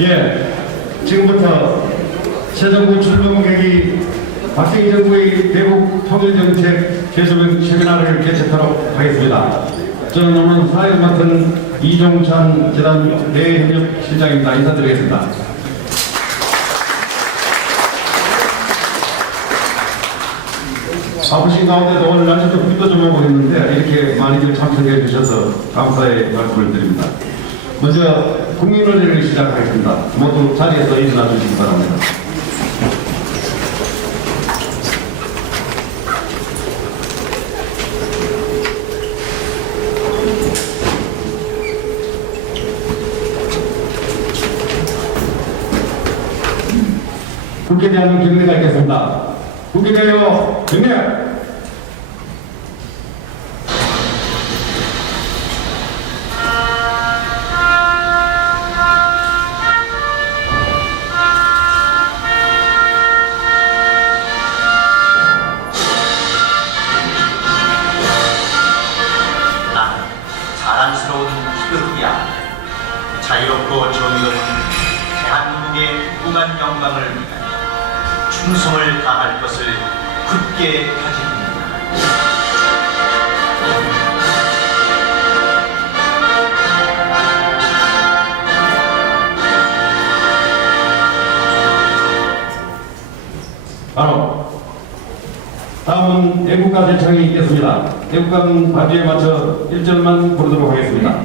예, 지금부터 새 정부 출범 계기 박정희 정부의 대북 통일정책 개선 세미나를 개최하도록 하겠습니다. 저는 오늘 사회를 맡은 이종찬 재단 대협력실장입니다. 인사드리겠습니다. 바쁘신 가운데도 오늘 날씨도 비도 좀 오고 있는데 이렇게 많이들 참석해 주셔서 감사의 말씀을 드립니다. 먼저 국민의례를 시작하겠습니다. 모두 자리에서 일어나 주시기 바랍니다. 국회에 대한 경례가 있겠습니다. 국회대요 경례! 자랑스러운 희극이야. 자유롭고 정의로운 대한민국의 무궁한 영광을 위하여 충성을 다할 것을 굳게 다짐합니다. 바로 다음은 애국가 대창이 있겠습니다. 애국가는 바지에 맞춰 1절만 부르도록 하겠습니다.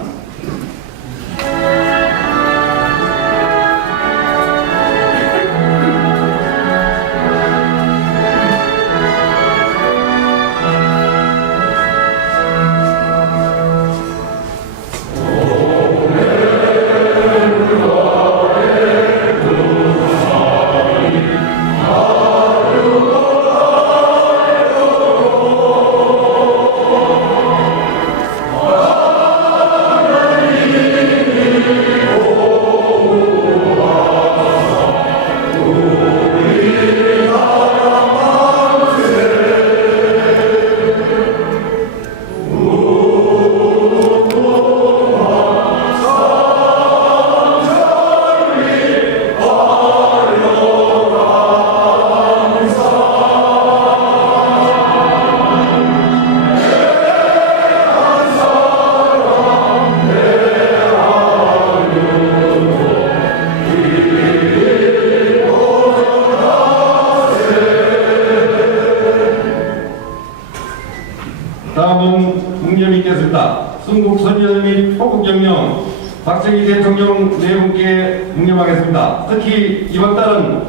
다음은 묵념이 있겠습니다. 순국선열 및 포국경령 박정희 대통령 네 분께 묵념하겠습니다. 특히 이번 달은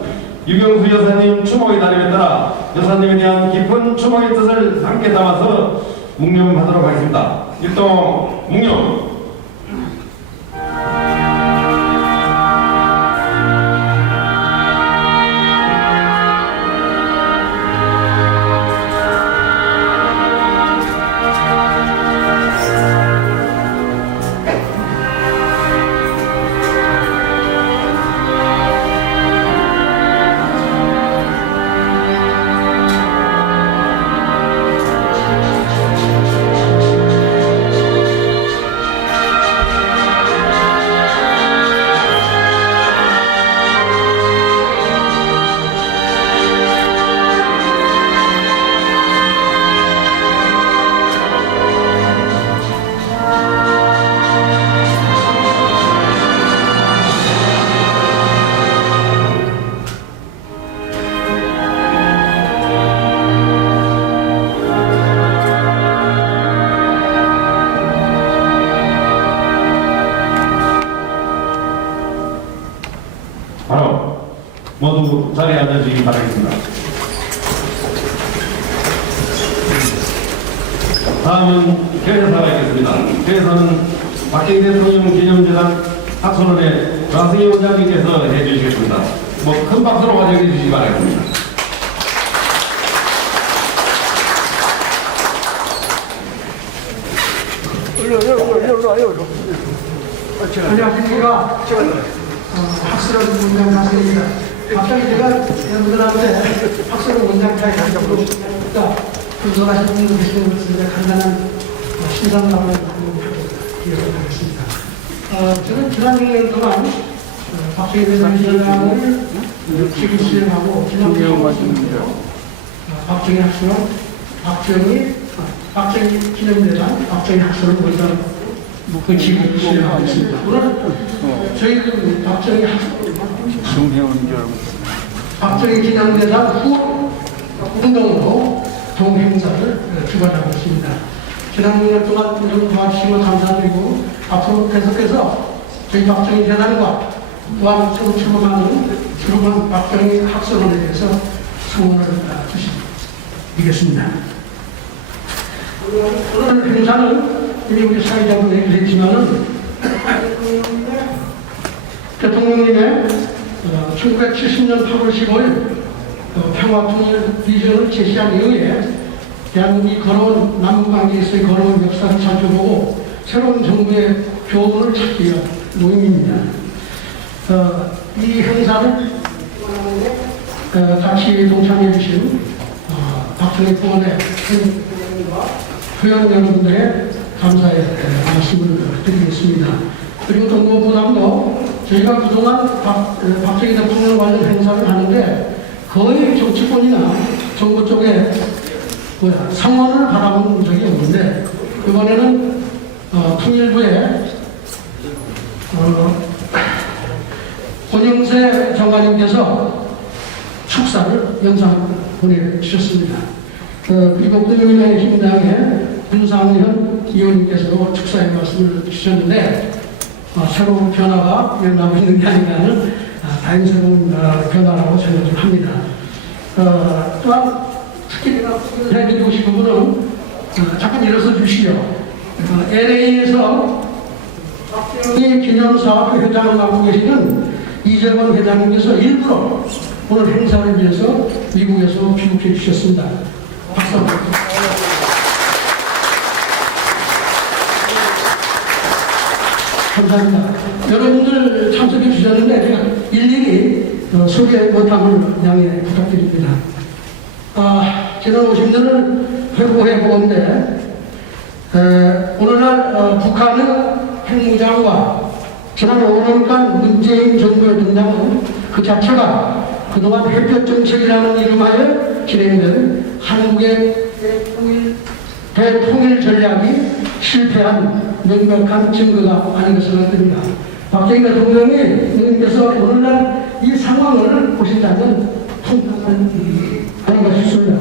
유경수 여사님 추모의 달임에 따라 여사님에 대한 깊은 추모의 뜻을 함께 담아서 묵념하도록 하겠습니다. 일동 묵념. 바로 모두 자리에 앉아주시기 바라겠습니다. 다음은 개회사가 있겠습니다. 개회사는 박정희 대통령 기념재단 학술원의 좌승희 원장님께서 해주시겠습니다. 큰 박수로 환영해 주시기 바라겠습니다. 안녕하십니까. 학술원 원장 박승희입니다. 갑자기 제가 여러분들한테 학술원 원장까지 가져보고 싶다. 분석하신 분들 계시는 것을 간단한 신상담을 기억을 하겠습니다. 저는 지난 1년 동안 박정희 대통령을 기부 수행하고 기념사고 박정희 학수로 박정희 기념대상 박정희 학수를 모두 그 기부 수행하고 있습니다. 오늘 저희 박정희 학수 박정희 기념대상 후 운동으로 동행사를 주관하고 있습니다. 지난 6년 동안 좀 도와주시면 감사드리고 앞으로 계속해서 저희 박정희 재단과 또한 출범하는 박정희 학술원에 대해서 성원을 주시겠습니다. 오늘 행사는 이미 우리 사회자도 얘기를 했지만은 대통령님의 1970년 8월 15일 평화통일 비전을 제시한 이후에 대한민국이 걸어온 남북관계에서의 걸어온 역사를 살펴보고 새로운 정부의 교훈을 찾기 위한 모임입니다. 이 행사를 같이 동참해 주신 박정희 공원의 회원 여러분들의 감사의 말씀을 드리겠습니다. 그리고 또 무엇보다도 저희가 그동안 박정희 대통령 관련 행사를 하는데 거의 정치권이나 정부 쪽에 상원을 바라본 적이 없는데 이번에는 통일부에 권영세 장관님께서 축사를 영상 보내주셨습니다. 그리고 국민의힘당의 윤상현 의원님께서도 축사의 말씀을 주셨는데 새로운 변화가 일어나고 있는 게 아닌가 하는 다행스러운 변화라고 생각을 합니다. 또한 특히 제가 해드리고 싶은 분은 잠깐 일어서 주시죠. LA에서 박정희 기념사업회 회장을 맡고 계시는 이재원 회장님께서 일부러 오늘 행사를 위해서 미국에서 귀국해 주셨습니다. 박수 한번 부탁드립니다. 감사합니다. 여러분들 참석해 주셨는데 제가 일일이 소개 못함을 양해 부탁드립니다. 지난 50년을 회고해 보는데 오늘날 북한은 핵무장과 지난 5년간 문재인 정부의 등장은 그 자체가 그동안 햇볕 정책이라는 이름하에 진행된 한국의 대통일 전략이 실패한 명백한 증거가 아닌가 생각됩니다. 박정희 대통령님께서 오늘날 이 상황을 보신다면 통탄한 일이 아닌가 싶습니다.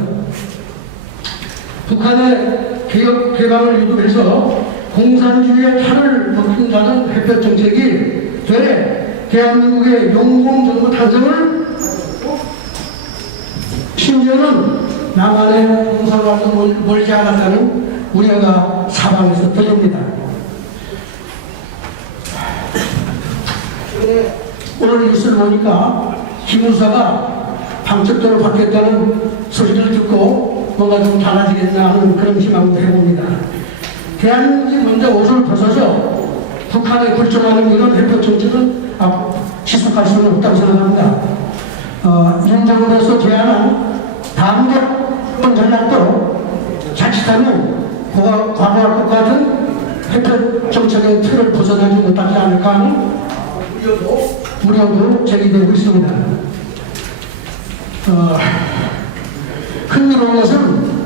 북한의 개혁 개방을 유도해서 공산주의의 탈을 먹힌다는 햇볕 정책이 되레 대한민국의 용공정부 탄생을 심지어는 남한의 공산화도 멀지 않았다는 우려가 사방에서 들립니다. 오늘 뉴스를 보니까 기무사가 방첩대로 바뀌었다는 소식을 듣고 뭔가 좀 달라지겠나 하는 그런 희망도 해봅니다. 대한민국이 먼저 옷을 벗어서 북한에 굴종하는 이런 햇볕 정책은 지속할 수는 없다고 생각합니다. 윤정부에서 제안한 단독 전략도 자칫하면 과거와 똑같은 햇볕 정책의 틀을 벗어나지 못하지 않을까 하는 우려도 제기되고 있습니다. 흥미로운 것은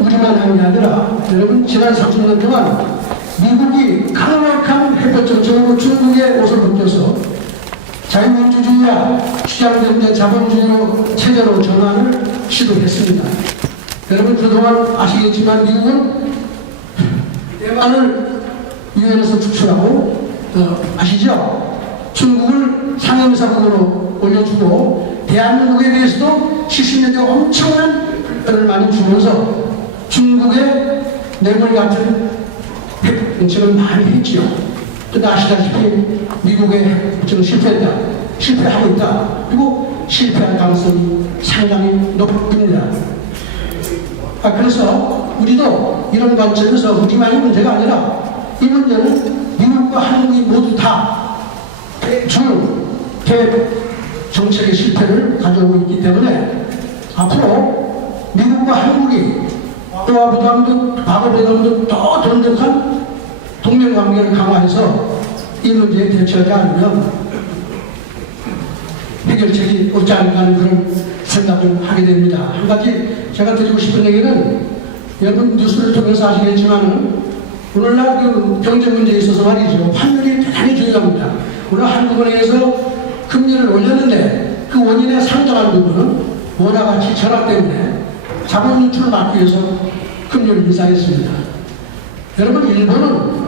우리만 하는 게 아니라 여러분 지난 30년 동안 미국이 강력한 햇볕 정책으로 중국의 옷을 벗겨서 자유민주주의와 시장경제 자본주의로 체제로 전환을 시도했습니다. 여러분 그동안 아시겠지만 미국은 대만을 유엔에서 축출하고 아시죠? 중국을 상임사국으로 올려주고 대한민국에 대해서도 70년대 엄청난 불편을 많이 주면서 중국의 뇌물 같은 정책을 많이 했지요. 근데 아시다시피 미국의 정책은 실패하고 있다. 그리고 실패할 가능성이 상당히 높습니다. 그래서 우리도 이런 관점에서 우리만의 문제가 아니라 이 문제는 미국과 한국이 모두 다 정책의 실패를 가져오고 있기 때문에 앞으로 미국과 한국이 과거보다도 더 돈독한 동맹관계를 강화해서 이 문제에 대처하지 않으면 해결책이 없지 않을까 하는 그런 생각을 하게 됩니다. 한 가지 제가 드리고 싶은 얘기는 여러분 뉴스를 통해서 아시겠지만은 오늘날 그 경제 문제에 있어서 말이죠. 환율이 대단히 중요합니다. 오늘 한국은행에서 금리를 올렸는데 그 원인의 상당한 부분은 원화 가치 절하 때문에 자본 유출을 막기 위해서 금리를 인상했습니다. 여러분 일본은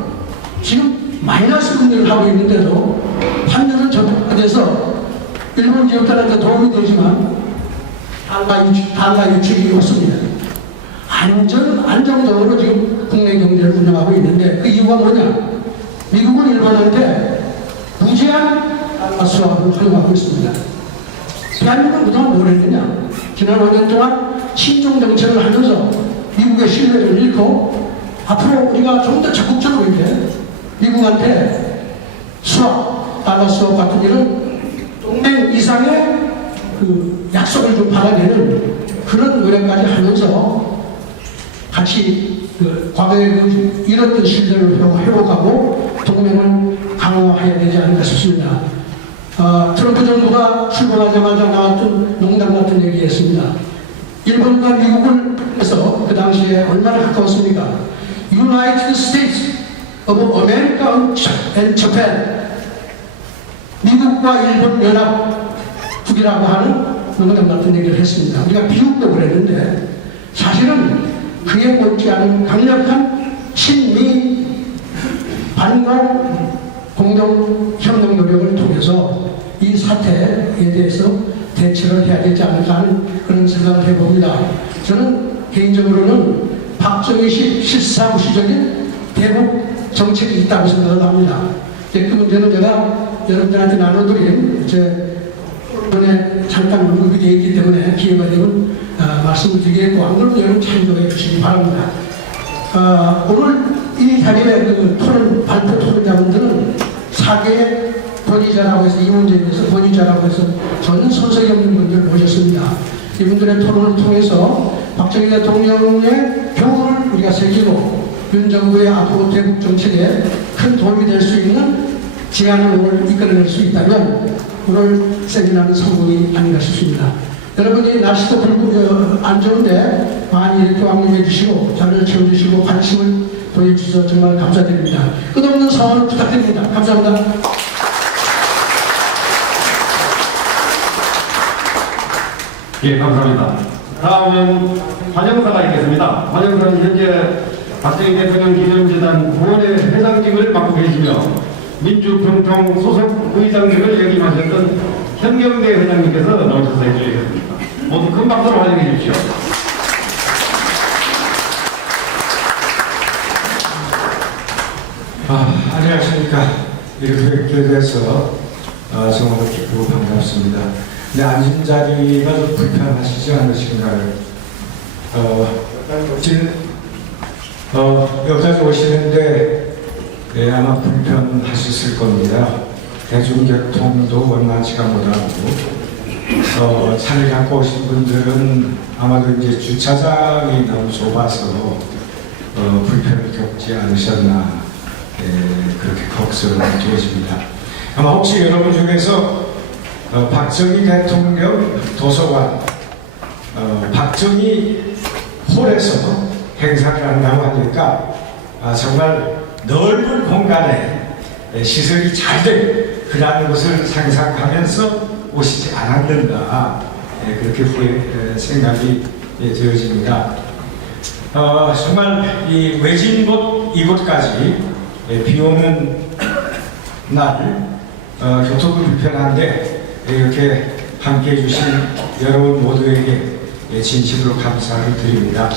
지금 마이너스 금리를 하고 있는데도 환율은 저평가돼서 일본 기업들한테 도움이 되지만 단가 유출이 없습니다. 안정적으로 지금 국내 경제를 운영하고 있는데 그 이유가 뭐냐? 미국은 일본한테 무제한 수화를 활용하고 있습니다. 대한민국은 그동안 뭘 했느냐? 지난 5년 동안 신종 정책을 하면서 미국의 신뢰를 잃고 앞으로 우리가 좀 더 적극적으로 이제 미국한테 달러 수업 같은 일은 동맹 이상의 그 약속을 좀 받아내는 그런 노력까지 하면서 같이 그 과거에 그 잃었던 신뢰를 회복하고 동맹을 강화해야 되지 않을까 싶습니다. 트럼프 정부가 출범하자마자 나왔던 농담 같은 얘기였습니다. 일본과 미국을 해서 그 당시에 얼마나 가까웠습니까? United States of America and Japan. 미국과 일본 연합국이라고 하는 농담 같은 얘기를 했습니다. 우리가 비웃고 그랬는데 사실은 그에 못지않은 강력한 친미 반공 공동 협력 노력을 통해서 이 사태에 대해서 대처를 해야 되지 않을까 하는 그런 생각을 해봅니다. 저는 개인적으로는 박정희식 실사무시적인 대북 정책이 있다고 생각을 합니다. 그 문제는 제가 여러분들한테 나눠드린 이번에 잠깐 언급이 되어 있기 때문에 기회가 되면 말씀을 드리겠고 안 그러면 여러분 참조해 주시기 바랍니다. 오늘 이 자리에 그 발표 토론자분들은 4개의 권위자라고 해서 이 문제에 대해서 권위자라고 해서 전혀 손색이 없는 분들 모셨습니다. 이분들의 토론을 통해서 박정희 대통령의 교훈을 우리가 새기고 윤 정부의 앞으로 대북 정책에 큰 도움이 될 수 있는 제안을 오늘 이끌어낼 수 있다면 오늘 세미나는 성공이 아닌가 싶습니다. 여러분이 날씨도 안 좋은데 많이 이렇게 왕림해 주시고 자리를 채워주시고 관심을 보여주셔서 정말 감사드립니다. 끝없는 성원을 부탁드립니다. 감사합니다. 예, 감사합니다. 다음은 환영사가 있겠습니다. 환영사는 현재 박정희 대통령 기념재단 후원회 회장직을 맡고 계시며 민주평통 소속 의장직을 역임하셨던 현경대 회장님께서 나오셔서 해주시겠습니다. 모두 큰 박수로 환영해 주십시오. 안녕하십니까. 이렇게 뵙게 돼서 정말 기쁘고 반갑습니다. 근데 앉은 자리가 좀 불편하시지 않으신가요? 여기까지 오시는데 아마 불편하셨을 겁니다. 대중교통도 원만치가 못하고 차를 갖고 오신 분들은 아마도 이제 주차장이 너무 좁아서 불편을 겪지 않으셨나 그렇게 걱정을 느껴집니다. 아마 혹시 여러분 중에서 박정희 대통령 도서관 박정희 홀에서 행사를 한다고 하니까 정말 넓은 공간에 시설이 잘 된 그러한 것을 상상하면서 오시지 않았는가 그렇게 생각이 되어집니다. 정말 이 외진 곳 이곳까지 비 오는 날 교통도 불편한데 이렇게 함께해 주신 여러분 모두에게 진심으로 감사를 드립니다.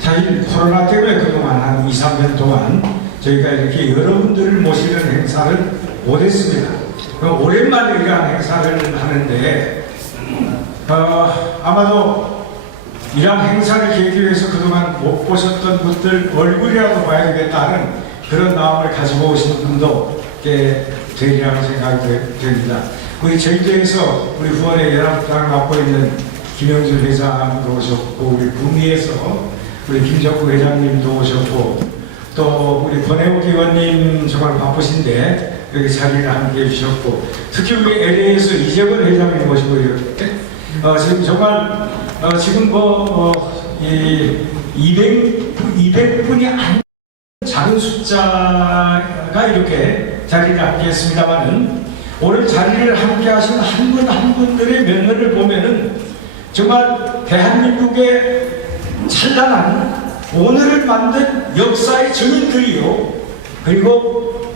사실 코로나 때문에 그동안 한 2, 3년 동안 저희가 이렇게 여러분들을 모시는 행사를 못했습니다. 오랜만에 이러한 행사를 하는데 아마도 이러한 행사를 계기로 해서 그동안 못 보셨던 분들 얼굴이라도 봐야 되겠다는 그런 마음을 가지고 오신 분도 되리라고 생각이 됩니다. 우리 제주도에서 우리 후원의 연합장을 맡고 있는 김영준 회장도 오셨고 우리 구미에서 우리 김정구 회장님도 오셨고 또 우리 권혜욱 의원님 정말 바쁘신데 여기 자리를 함께 해주셨고, 특히 우리 LA에서 이재걸 회장님 모시고 이렇게 지금 정말 지금 이 200분이 안 작은 숫자가 이렇게 자리를 함께 했습니다만은, 오늘 자리를 함께 하신 한 분 한 분들의 면면을 보면은 정말 대한민국의 찬란한 오늘을 만든 역사의 증인들이요, 그리고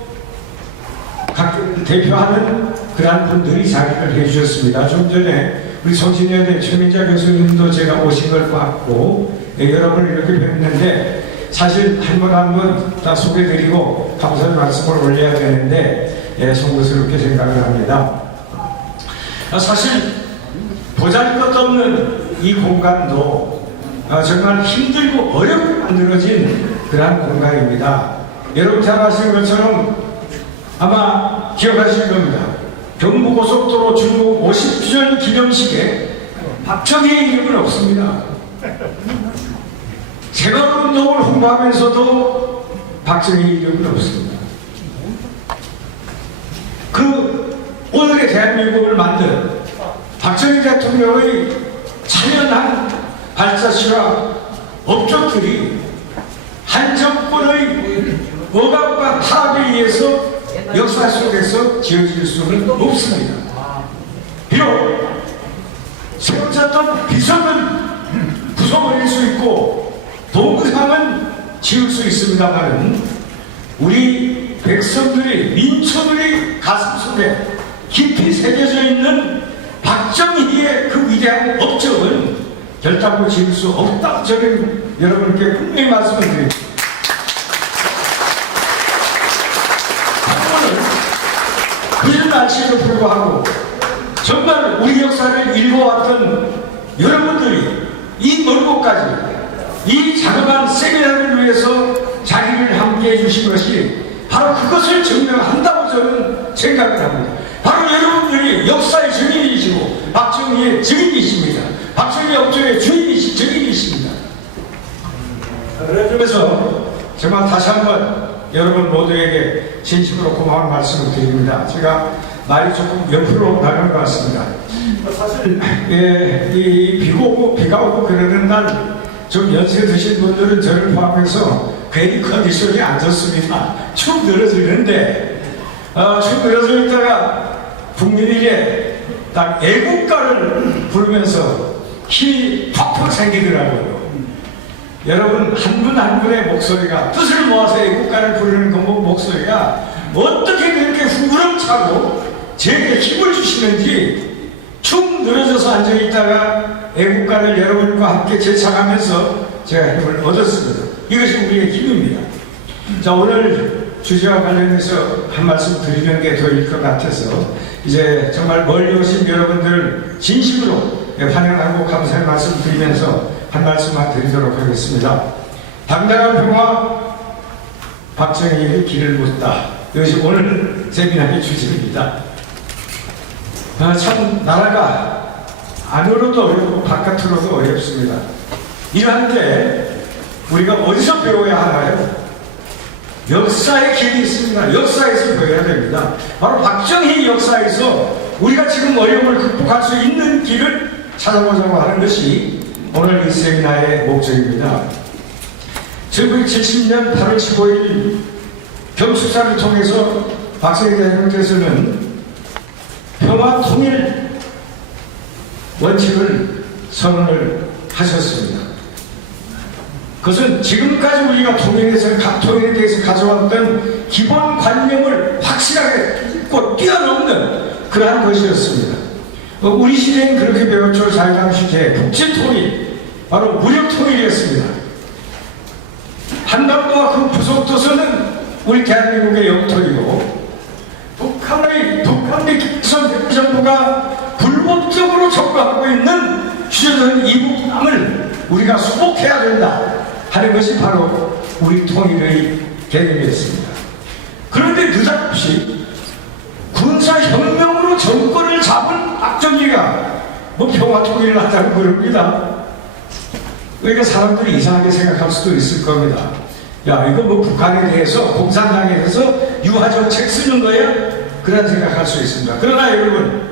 각 대표하는 그러한 분들이 자리를 해주셨습니다. 좀 전에 우리 성신여대 최민자 교수님도 제가 오신 걸 봤고, 여러분을 이렇게 뵙는데, 사실 한 분 한 분 다 소개드리고 감사의 말씀을 올려야 되는데 송구스럽게 생각을 합니다. 사실 보잘것없는 이 공간도 정말 힘들고 어렵게 만들어진 그러한 공간입니다. 여러분 잘 아시는 것처럼 아마 기억하실 겁니다. 경부고속도로 준공 50주년 기념식에 박정희의 이름은 없습니다. 재건운동을 홍보하면서도 박정희 이름은 없습니다. 오늘의 대한민국을 만든 박정희 대통령의 찬연한 발자취와 업적들이 한 정권의 억압과 파업에 의해서 역사 속에서 지어질 수는 없습니다. 비록 세워졌던 비석은 부숴버릴 수 있고 동상은 지을 수 있습니다만, 우리 백성들이, 민초들이 가슴 속에 깊이 새겨져 있는 박정희의 그 위대한 업적은 결단코 지을 수 없다고 저는 여러분께 분명히 말씀을 드립니다. 오늘 그 날씨에도 불구하고 정말 우리 역사를 읽어왔던 여러분들이 이 먼 곳까지 이 자그마한 세미나를 위해서 자리를 함께 해주신 것이 바로 그것을 증명한다고 저는 생각을 합니다. 바로 여러분들이 역사의 증인이시고 박정희의 증인이십니다. 박정희 업적의 증인이십니다. 그래서 정말 다시 한번 여러분 모두에게 진심으로 고마운 말씀을 드립니다. 제가 말이 조금 옆으로 나간 것 같습니다. 사실 비가 오고 그러는 날 좀 연세 드신 분들은 저를 포함해서 괜히 컨디션이 안 좋습니다. 축 늘어지는데 축 늘어져 있다가 국민에게 딱 애국가를 부르면서 힘이 팍팍 생기더라고요. 여러분 한 분 한 분의 목소리가, 뜻을 모아서 애국가를 부르는 그 목소리가 어떻게 그렇게 후렴차고 제게 힘을 주시는지, 축 늘어져서 앉아있다가 애국가를 여러분과 함께 제창하면서 제가 힘을 얻었습니다. 이것이 우리의 힘입니다. 자, 오늘 주제와 관련해서 한 말씀 드리는 게 더일 것 같아서 이제 정말 멀리 오신 여러분들 진심으로 환영하고 감사의 말씀 드리면서 한 말씀만 드리도록 하겠습니다. 당당한 평화, 박정희에게 길을 묻다. 이것이 오늘 세미나의 주제입니다. 참 나라가 안으로도 어렵고 바깥으로도 어렵습니다. 이러한데 우리가 어디서 배워야 하나요? 역사의 길이 있습니다. 역사에서 배워야 됩니다. 바로 박정희 역사에서 우리가 지금 어려움을 극복할 수 있는 길을 찾아보자고 하는 것이 오늘 이 세미나의 목적입니다. 1970년 8월 15일 경축사를 통해서 박정희 대통령께서는 평화 통일 원칙을 선언을 하셨습니다. 그것은 지금까지 우리가 통일에 대해서 가져왔던 기본 관념을 확실하게 딛고 뛰어넘는 그러한 것이었습니다. 우리 시대엔 그렇게 배웠죠. 자유당시제 국제 통일, 바로 무력 통일이었습니다. 한반도와 그 부속도서는 우리 대한민국의 영토이고, 북한의 기son 정부가 불법적으로 접근하고 있는 주저된 이북 땅을 우리가 수복해야 된다 하는 것이 바로 우리 통일의 개념이었습니다. 그런데 느닷없이 군사혁명으로 정권을 잡은 박정희가 평화 통일을 하자고 그럽니다. 그러니까 사람들이 이상하게 생각할 수도 있을 겁니다. 야, 이거 뭐 북한에 대해서, 공산당에 대해서 유화정책 쓰는 거야? 그런 생각할 수 있습니다. 그러나 여러분,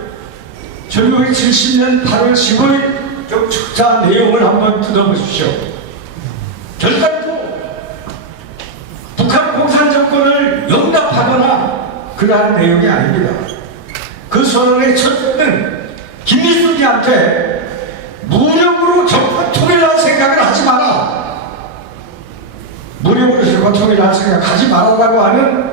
1970년 8월 15일 경축사 내용을 한번 뜯어보십시오. 결단코 북한 공산정권을 용납하거나 그러한 내용이 아닙니다. 그 선언의 첫째는 김일성이한테 무력으로 정권 통일할 생각을 하지 마라. 무력으로 정권 통일할 생각하지 말라고 하는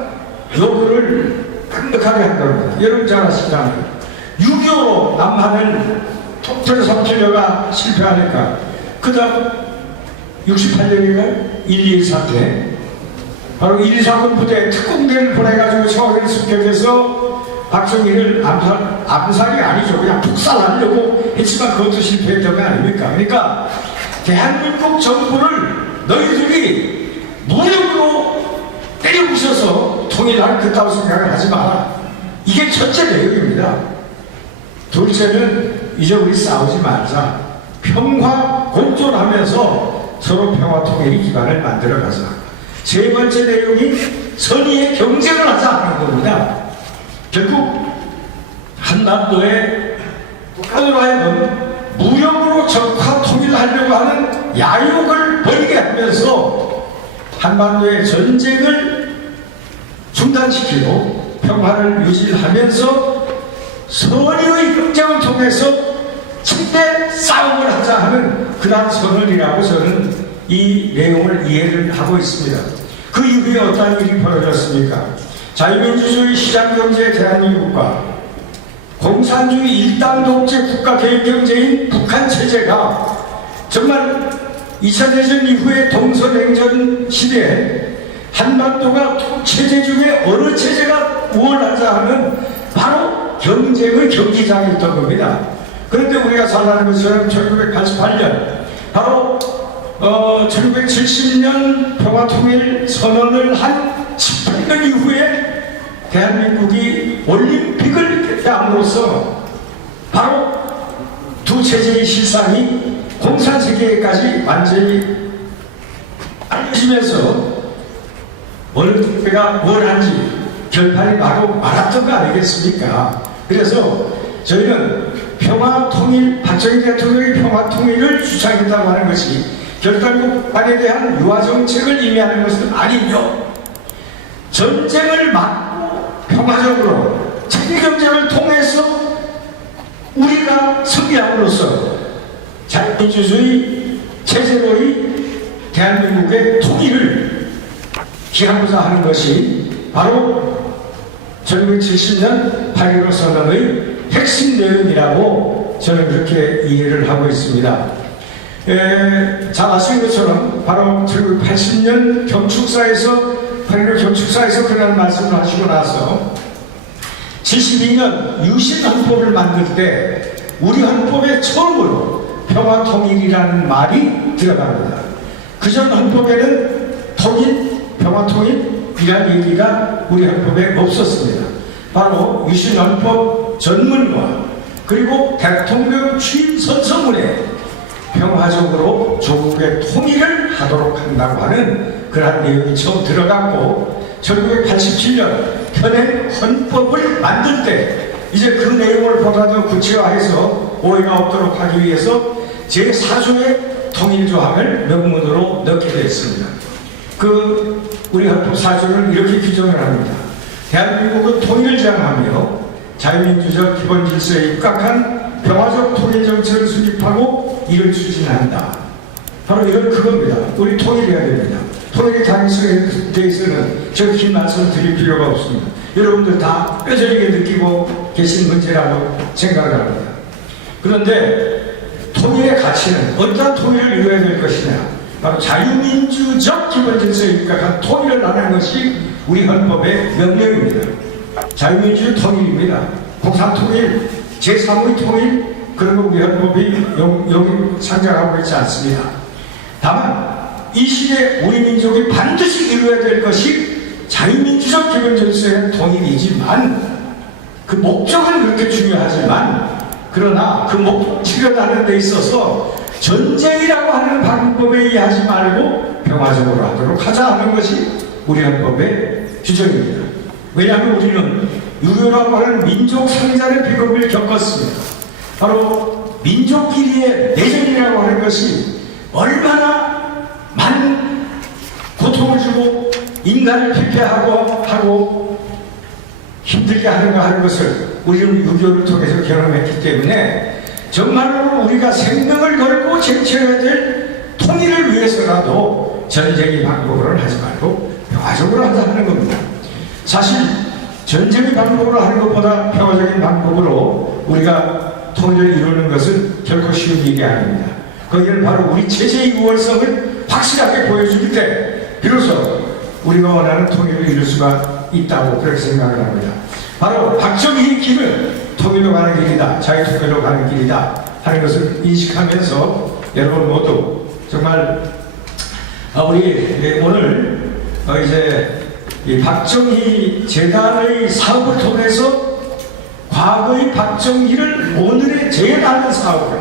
요구를 강력하게 한 겁니다. 여러분 잘 아시잖아요. 6.25로 남한을 통째로 삼키려가 실패하니까 그 다음 68년인가 1.2 사태 바로 1.4군 부대 특공대를 보내가지고 청와대를 습격해서 박정희를 암살이 아니죠. 그냥 북살하려고 했지만 그것도 실패했던 거 아닙니까? 그러니까 대한민국 정부를 너희들이 무력으로 때려부셔서 통일할 그따위 생각을 하지 마라. 이게 첫째 내용입니다. 둘째는 이제 우리 싸우지 말자. 평화 공존하면서 서로 평화 통일의 기반을 만들어가자. 세 번째 내용이 선의의 경쟁을 하자 하는 겁니다. 결국 한반도에 북한으로 하여금 무력으로 적화 통일하려고 하는 야욕을 벌이게 하면서 한반도의 전쟁을 중단시키고 평화를 유지하면서 선의의 경쟁을 통해서 침대 싸움을 하자 하는 그러한 선언이라고 저는 이 내용을 이해를 하고 있습니다. 그 이후에 어떤 일이 벌어졌습니까? 자유민주주의 시장경제 대한민국과 공산주의 일당 독재 국가 개혁 경제인 북한 체제가 정말 2차 대전 이후의 동서냉전 시대에 한반도가 두 체제 중에 어느 체제가 우월하자 하는 바로 경쟁의 경기장이었던 겁니다. 그런데 우리가 잘 아는 것처럼 1988년 바로 1970년 평화통일 선언을 한 18년 이후에 대한민국이 올림픽을 개최함으로써 바로 두 체제의 실상이 공산세계까지 완전히 알려지면서 월드가 뭘 한지 결판이 바로 말았던 거 아니겠습니까? 그래서 저희는 평화통일, 박정희 대통령의 평화통일을 주창했다고 하는 것이 결단국 북한에 대한 유화정책을 의미하는 것은 아니며 전쟁을 막고 평화적으로 체계경쟁을 통해서 우리가 승리함으로써 자유민주주의 체제로의 대한민국의 통일을 기하고자 하는 것이 바로 1970년 8.15 선언의 핵심 내용이라고 저는 그렇게 이해를 하고 있습니다. 잘 아시는 것처럼 바로 1980년 경축사에서 8.15 경축사에서 그런 말씀을 하시고 나서 72년 유신헌법을 만들 때 우리 헌법에 처음으로 평화통일이라는 말이 들어갑니다. 그전 헌법에는 통일, 평화통일이라는 얘기가 우리 헌법에 없었습니다. 바로 유신헌법 전문과 그리고 대통령 취임 선서문에 평화적으로 조국의 통일을 하도록 한다고 하는 그러한 내용이 처음 들어갔고 1987년 현행 헌법을 만들 때 이제 그 내용을 보다 더 구체화해서 오해가 없도록 하기 위해서 제4조의 통일조항을 명문으로 넣게 됐습니다. 우리 헌법 4조는 이렇게 규정을 합니다. 대한민국은 통일을 지향하며 자유민주적 기본질서에 입각한 평화적 통일정책을 수립하고 이를 추진한다. 바로 이건 그겁니다. 우리 통일해야 됩니다. 통일의 가능성에 대해서는 저 긴 말씀을 드릴 필요가 없습니다. 여러분들 다 뼈저리게 느끼고 계신 문제라고 생각을 합니다. 그런데 통일의 가치는 어떤 통일을 이루어야 될 것이냐? 바로 자유민주적 기본질서에 입각한 통일을 하는 것이 우리 헌법의 명령입니다. 자유민주 통일입니다. 공산통일, 제3의 통일, 그런 거 우리 헌법이 여기 상정하고 있지 않습니다. 다만 이 시대에 우리 민족이 반드시 이루어야 될 것이 자유민주적 기본질서의 통일이지만 그 목적은 그렇게 중요하지만 그러나 그 목적 실현하는 데 있어서 전쟁이라고 하는 방법에 의하지 말고 평화적으로 하도록 하자 하는 것이 우리 헌법의 규정입니다. 왜냐하면 우리는 유교라고 하는 민족 상잔의 비극을 겪었습니다. 바로 민족끼리의 내전이라고 하는 것이 얼마나 많은 고통을 주고 인간을 피폐하고 힘들게 하는가 하는 것을 우리는 유교를 통해서 경험했기 때문에 정말로 우리가 생명을 걸고 쟁취해야 될 통일을 위해서라도 전쟁의 방법으로는 하지 말고 평화적으로 하자 하는 겁니다. 사실 전쟁의 방법으로 하는 것보다 평화적인 방법으로 우리가 통일을 이루는 것은 결코 쉬운 일이 아닙니다. 거기는 바로 우리 체제의 우월성을 확실하게 보여주기 때문에 비로소 우리가 원하는 통일을 이룰 수가 있다고 그렇게 생각을 합니다. 바로 박정희의 길은 통일로 가는 길이다, 자유통일로 가는 길이다 하는 것을 인식하면서 여러분 모두 정말 우리 오늘 이제 이 박정희 재단의 사업을 통해서 과거의 박정희를 오늘의 재현하는 사업을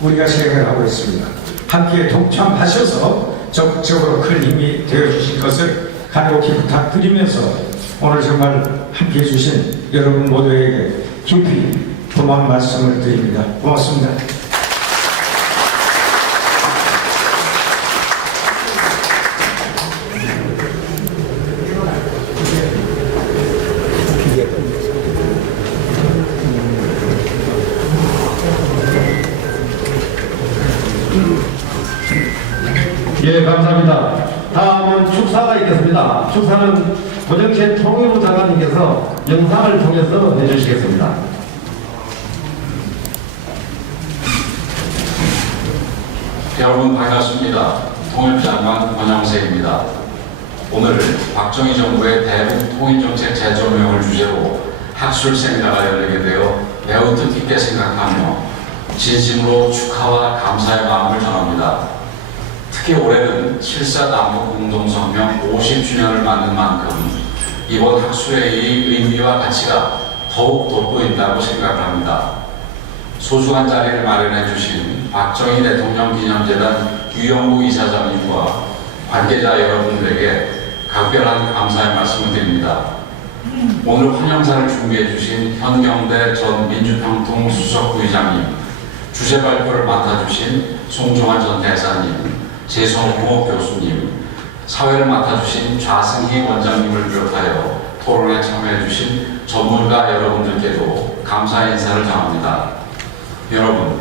우리가 시행을 하고 있습니다. 함께 동참하셔서 적극적으로 큰 힘이 되어주실 것을 간곡히 부탁드리면서 오늘 정말 함께 해주신 여러분 모두에게 깊이 고마운 말씀을 드립니다. 고맙습니다. 예, 감사합니다. 다음은 축사가 있겠습니다. 축사는 고정채 통일부 장관님께서 영상을 통해서 해주시겠습니다. 여러분 반갑습니다. 통일부 장관 권영세입니다. 오늘 박정희 정부의 대북 통일정책 재조명을 주제로 학술생가가 열리게 되어 매우 뜻깊게 생각하며 진심으로 축하와 감사의 마음을 전합니다. 특히 올해는 7.4 남북공동성명 50주년을 맞는 만큼 이번 학술회의의 의미와 가치가 더욱 돋보인다고 생각합니다. 소중한 자리를 마련해 주신 박정희 대통령 기념재단 유영구 이사장님과 관계자 여러분들에게 각별한 감사의 말씀을 드립니다. 오늘 환영사를 준비해 주신 현경대 전 민주평통 수석부의장님, 주제 발표를 맡아주신 송종환 전 대사님, 재성호 교수님, 사회를 맡아주신 좌승희 원장님을 비롯하여 토론에 참여해주신 전문가 여러분들께도 감사의 인사를 전합니다. 여러분,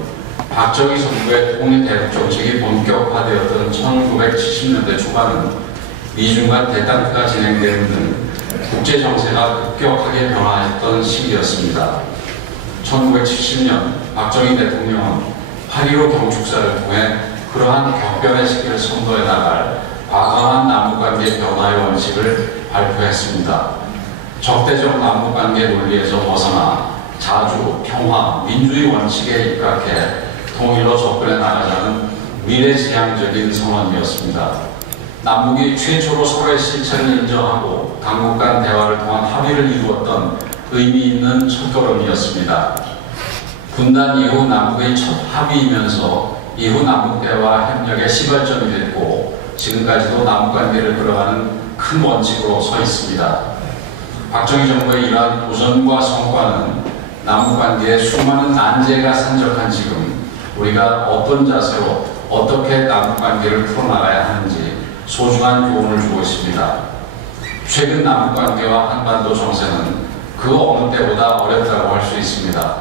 박정희 정부의 통일 대북 정책이 본격화되었던 1970년대 초반은 미중 간 대단트가 진행되는 등 국제 정세가 급격하게 변화했던 시기였습니다. 1970년 박정희 대통령은 8.15 경축사를 통해 그러한 격변의 시기를 선도해 나갈 과감한 남북관계 변화의 원칙을 발표했습니다. 적대적 남북관계 논리에서 벗어나 자주, 평화, 민주의 원칙에 입각해 통일로 접근해 나가자는 미래지향적인 선언이었습니다. 남북이 최초로 서로의 실체를 인정하고 당국 간 대화를 통한 합의를 이루었던 의미 있는 첫걸음이었습니다. 분단 이후 남북의 첫 합의이면서 이후 남북대화 협력의 시발점이 됐고 지금까지도 남북관계를 끌어가는 큰 원칙으로 서 있습니다. 박정희 정부의 이러한 도전과 성과는 남북관계에 수많은 난제가 산적한 지금 우리가 어떤 자세로 어떻게 남북관계를 풀어나가야 하는지 소중한 교훈을 주고 있습니다. 최근 남북관계와 한반도 정세는 그 어느 때보다 어렵다고 할 수 있습니다.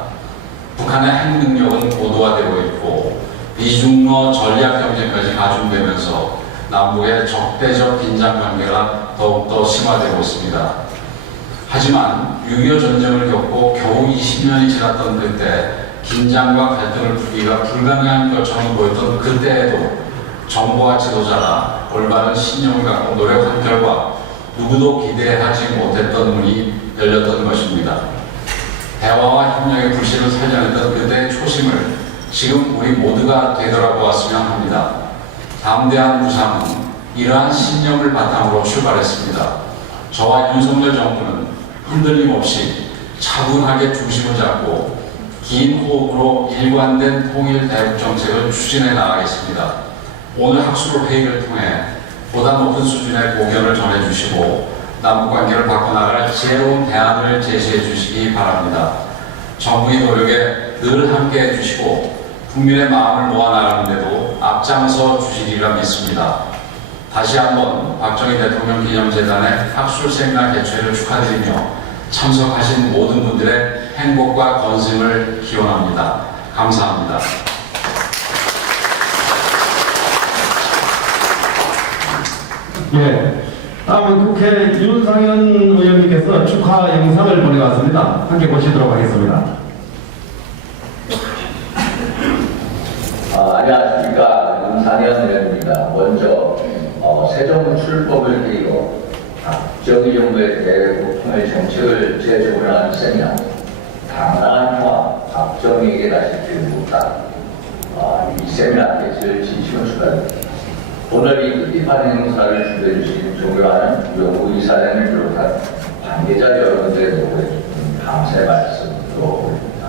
북한의 핵 능력은 고도화되고 있고 미중러 전략 경쟁까지 가중되면서 남북의 적대적 긴장 관계가 더욱더 심화되고 있습니다. 하지만 6.25 전쟁을 겪고 겨우 20년이 지났던 그때 긴장과 갈등을 풀기가 불가능한 것처럼 보였던 그때에도 정부와 지도자가 올바른 신념을 갖고 노력한 결과 누구도 기대하지 못했던 문이 열렸던 것입니다. 대화와 협력의 불씨를 살려냈던 그때의 초심을 지금 우리 모두가 되돌아보았으면 합니다. 담대한 무상은 이러한 신념을 바탕으로 출발했습니다. 저와 윤석열 정부는 흔들림 없이 차분하게 중심을 잡고 긴 호흡으로 일관된 통일 대북 정책을 추진해 나가겠습니다. 오늘 학술 회의를 통해 보다 높은 수준의 고견을 전해주시고 남북관계를 바꿔나갈 지혜로운 대안을 제시해 주시기 바랍니다. 정부의 노력에 늘 함께해 주시고 국민의 마음을 모아나가는 데도 앞장서 주시리라 믿습니다. 다시 한번 박정희 대통령 기념재단의 학술생날 개최를 축하드리며 참석하신 모든 분들의 행복과 건승을 기원합니다. 감사합니다. 예. 다음은 국회 윤상현 의원님께서 축하 영상을 보내왔습니다. 함께 보시도록 하겠습니다. 안녕하십니까. 윤상현 의원입니다. 먼저 새정부 출범을 계기로 박정희 정부의 대북 통일 정책을 재조명하는 세미나 당당한 평화 박정희에게 다시 기울였다. 이 세미나 개최를 진심으로 축하드립니다. 오늘 이 뜻깊은 행사를 준비해 주신 존경하는 유영구 이사장을 비롯한 관계자 여러분들의 노고에 감사의 말씀 드려봅니다.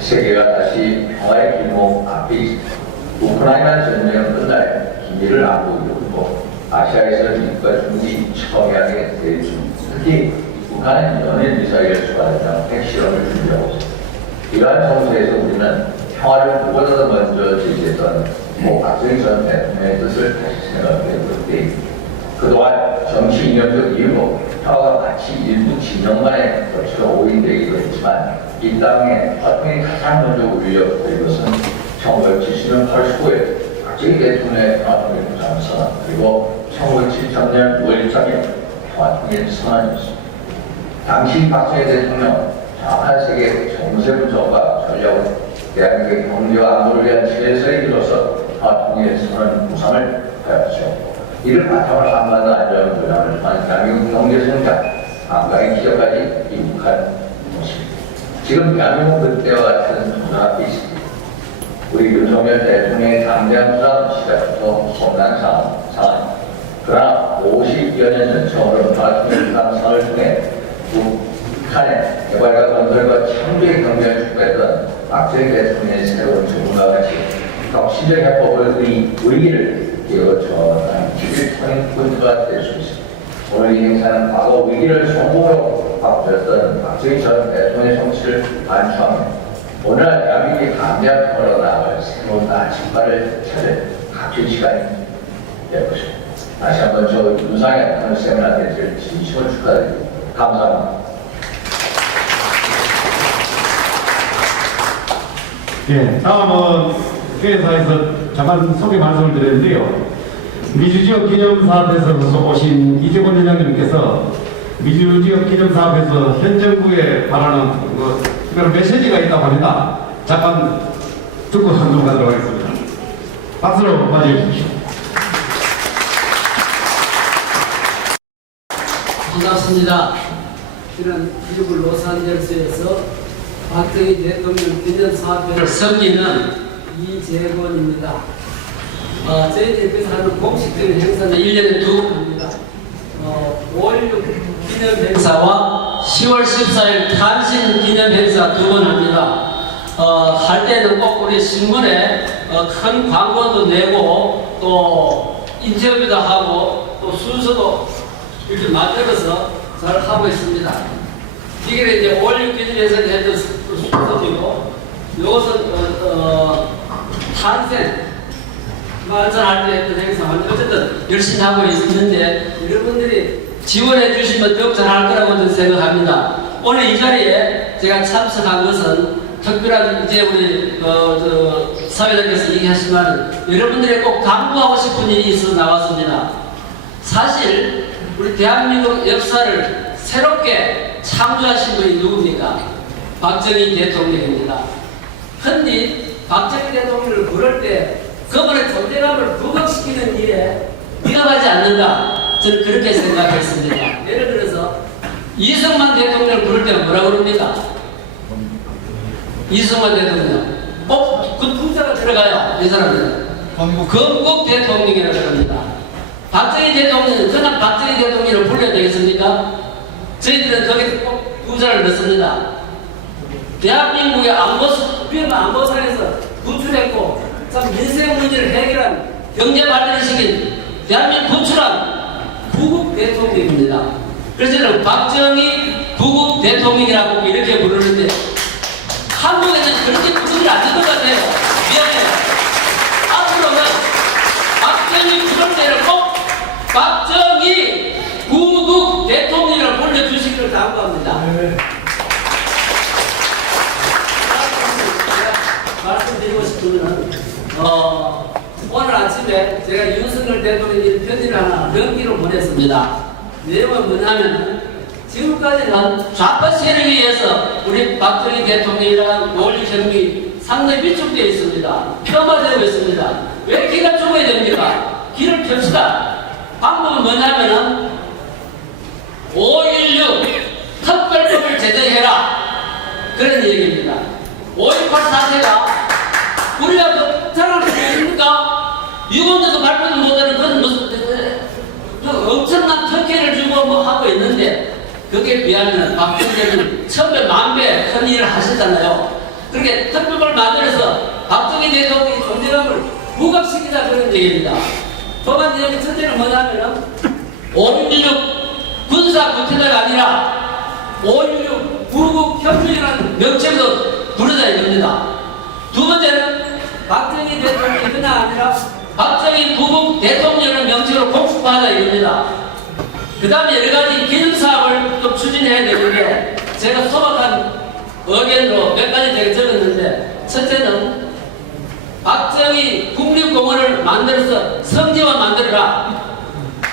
세계가 다시 평화의 길목 앞에 있습니다. 우크라이나 전쟁은 끝날 기미를 앞두고 있고 아시아에서 미국과 중국이 첨예하게 대중, 특히 북한은 연일 미사일 수반장 핵실험을 준비하고 있습니다. 이러한 정세에서 우리는 평화를 무엇보다 먼저 제시했던 박정희 전 대통령의 뜻을 다시 생각해 볼 때 그동안 정치 이념적 이유로 평화가 마치 일부 진영만에 거쳐 오인되기도 했지만 이 땅에 화통이 가장 먼저 울렸던 것은 1970년 8월 19일 박정희 대통령의 평화통일 무장 선언 그리고 1973년 6월 1일 평화통일 선언이었습니다. 당시 박정희 대통령 정확한 세계 정세 분석과 전략을 대한민국의 경제와 안보를 위한 최선의 길로서 통일 선언 구상을 하였죠. 이를 바탕으로 한반도 안전 보장을 통한 대한민국 경제 성장, 안강의 기여까지 이룩한 모습입니다. 지금 대한민국 그때와 같은 도전 앞에 있습니다. 우리 윤석열 대통령의 강대한 투자 시작부터 험난 상황입니다. 그러나 50여 년 전 처음으로 통일 상상을 통해 북한의 개발과 건설과 창조의 경제를 축구했던 박정희 대통령의 새로운 정부와 같이 혁신적 해법을 위기를 이어져나가는 길을 터는 포인트가 될 수 있습니다. 오늘 이 행사는 과거 위기를 성공으로 바꾸었던 박정희 전 대통령의 정치를 반추합니다. 오늘날 대한민국이 강대한 평화로 나아갈 새로운 나침반을 찾을 값진 시간이 될 것입니다. 다시 한번 저 윤상현 세미나 대회를 진심으로 축하드립니다. 감사합니다. 예, 다음은 회사에서 잠깐 소개 말씀을 드렸는데요. 미주지역 기념사업에서 오신 이재권 회장님께서 미주지역 기념사업에서 현 정부에 바라는 그런 메시지가 있다고 합니다. 잠깐 듣고 넘어가도록 하겠습니다. 박수로 맞이해 주십시오. 반갑습니다. 저는 미국 로스앤젤레스에서 박정희 대통령 기념사업회를 섬기는 이재권입니다. 저희들께서 하는 공식적인 행사는 1년에 2번 합니다. 5.16 기념 행사와 10월 14일 탄신 기념 행사 2번 합니다. 할 때는 꼭 우리 신문에 큰 광고도 내고 또 인터뷰도 하고 또 순서도 이렇게 만들어서 잘 하고 있습니다. 이게 이제 5.16 기념에서 했던 순서이고 이것은 탄생 만찬할 때 했던 행사는 어쨌든 열심히 하고 있는데 여러분들이 지원해 주시면 더욱 잘할 거라고 저는 생각합니다. 오늘 이 자리에 제가 참석한 것은 특별한 이제 우리 사회자께서 얘기하시지만 여러분들이 꼭 당부하고 싶은 일이 있어서 나왔습니다. 사실 우리 대한민국 역사를 새롭게 창조하신 분이 누굽니까? 박정희 대통령입니다. 흔히 박정희 대통령을 부를 때 그분의 존재감을 부각시키는 일에 위험하지 않는가? 저는 그렇게 생각했습니다. 예를 들어서 이승만 대통령을 부를 때 뭐라고 그럽니까? 이승만 대통령 꼭 그 풍자가 들어가요. 이 사람들은 건국 대통령이라고 그럽니다. 박정희 대통령은 그냥 박정희 대통령을 불러야 되겠습니까? 저희들은 거기에 꼭 부자를 넣습니다. 대한민국의 안보상에서 구출했고 참 민생 문제를 해결한 경제 발전을 시킨 대한민국 구출한 구국 대통령입니다. 그래서 저는 박정희 구국 대통령이라고 이렇게 부르는데 한국에는 그렇게 부르지 않는 것 같아요. 미안해요. 앞으로는 박정희 부를 때는 꼭 박정희 구국 대통령을 불러주시기를 당부합니다. 말씀드리고 싶은 것은 오늘 아침에 제가 윤석열 대통령이 편지를 하나 명기로 보냈습니다. 내용은 뭐냐면 지금까지는 좌파 세력에 의해서 우리 박정희 대통령이랑 노원리 정비 상당히 위축되어 있습니다. 폄하되고 있습니다. 왜 길을 죽어야 됩니까? 길을 펴시다. 방법은 뭐냐면은 5.16 특별법을 제정해라. 그런 얘기입니다. 5.18 사태가 우리가 그 자랑을 했습니까? 유언에도 발표도 못하는 그런 무슨 엄청난 특혜를 주고 뭐 하고 있는데 그게 비하면 박정희 대통령이 천배 만배 큰 일을 하셨잖아요. 그렇게 특별법을 만들어서 박정희 대통령의 존재감을 부각시키자 그런 얘기입니다. 두 번째 얘기 첫째는 뭐냐면은 5.16 군사 구태자가 아니라 5.16 구국 협정이라는 명칭도 부르자 이겁니다. 두 번째는 박정희 대통령이 그냥 아니라 박정희 구국 대통령을 명칭으로 공식화하자 이겁니다. 그 다음에 여러 가지 기능사업을 좀 추진해야 되는데 제가 소박한 의견으로 몇 가지 제가 적었는데 첫째는 박정희 국립공원을 만들어서 성지화 만들어라.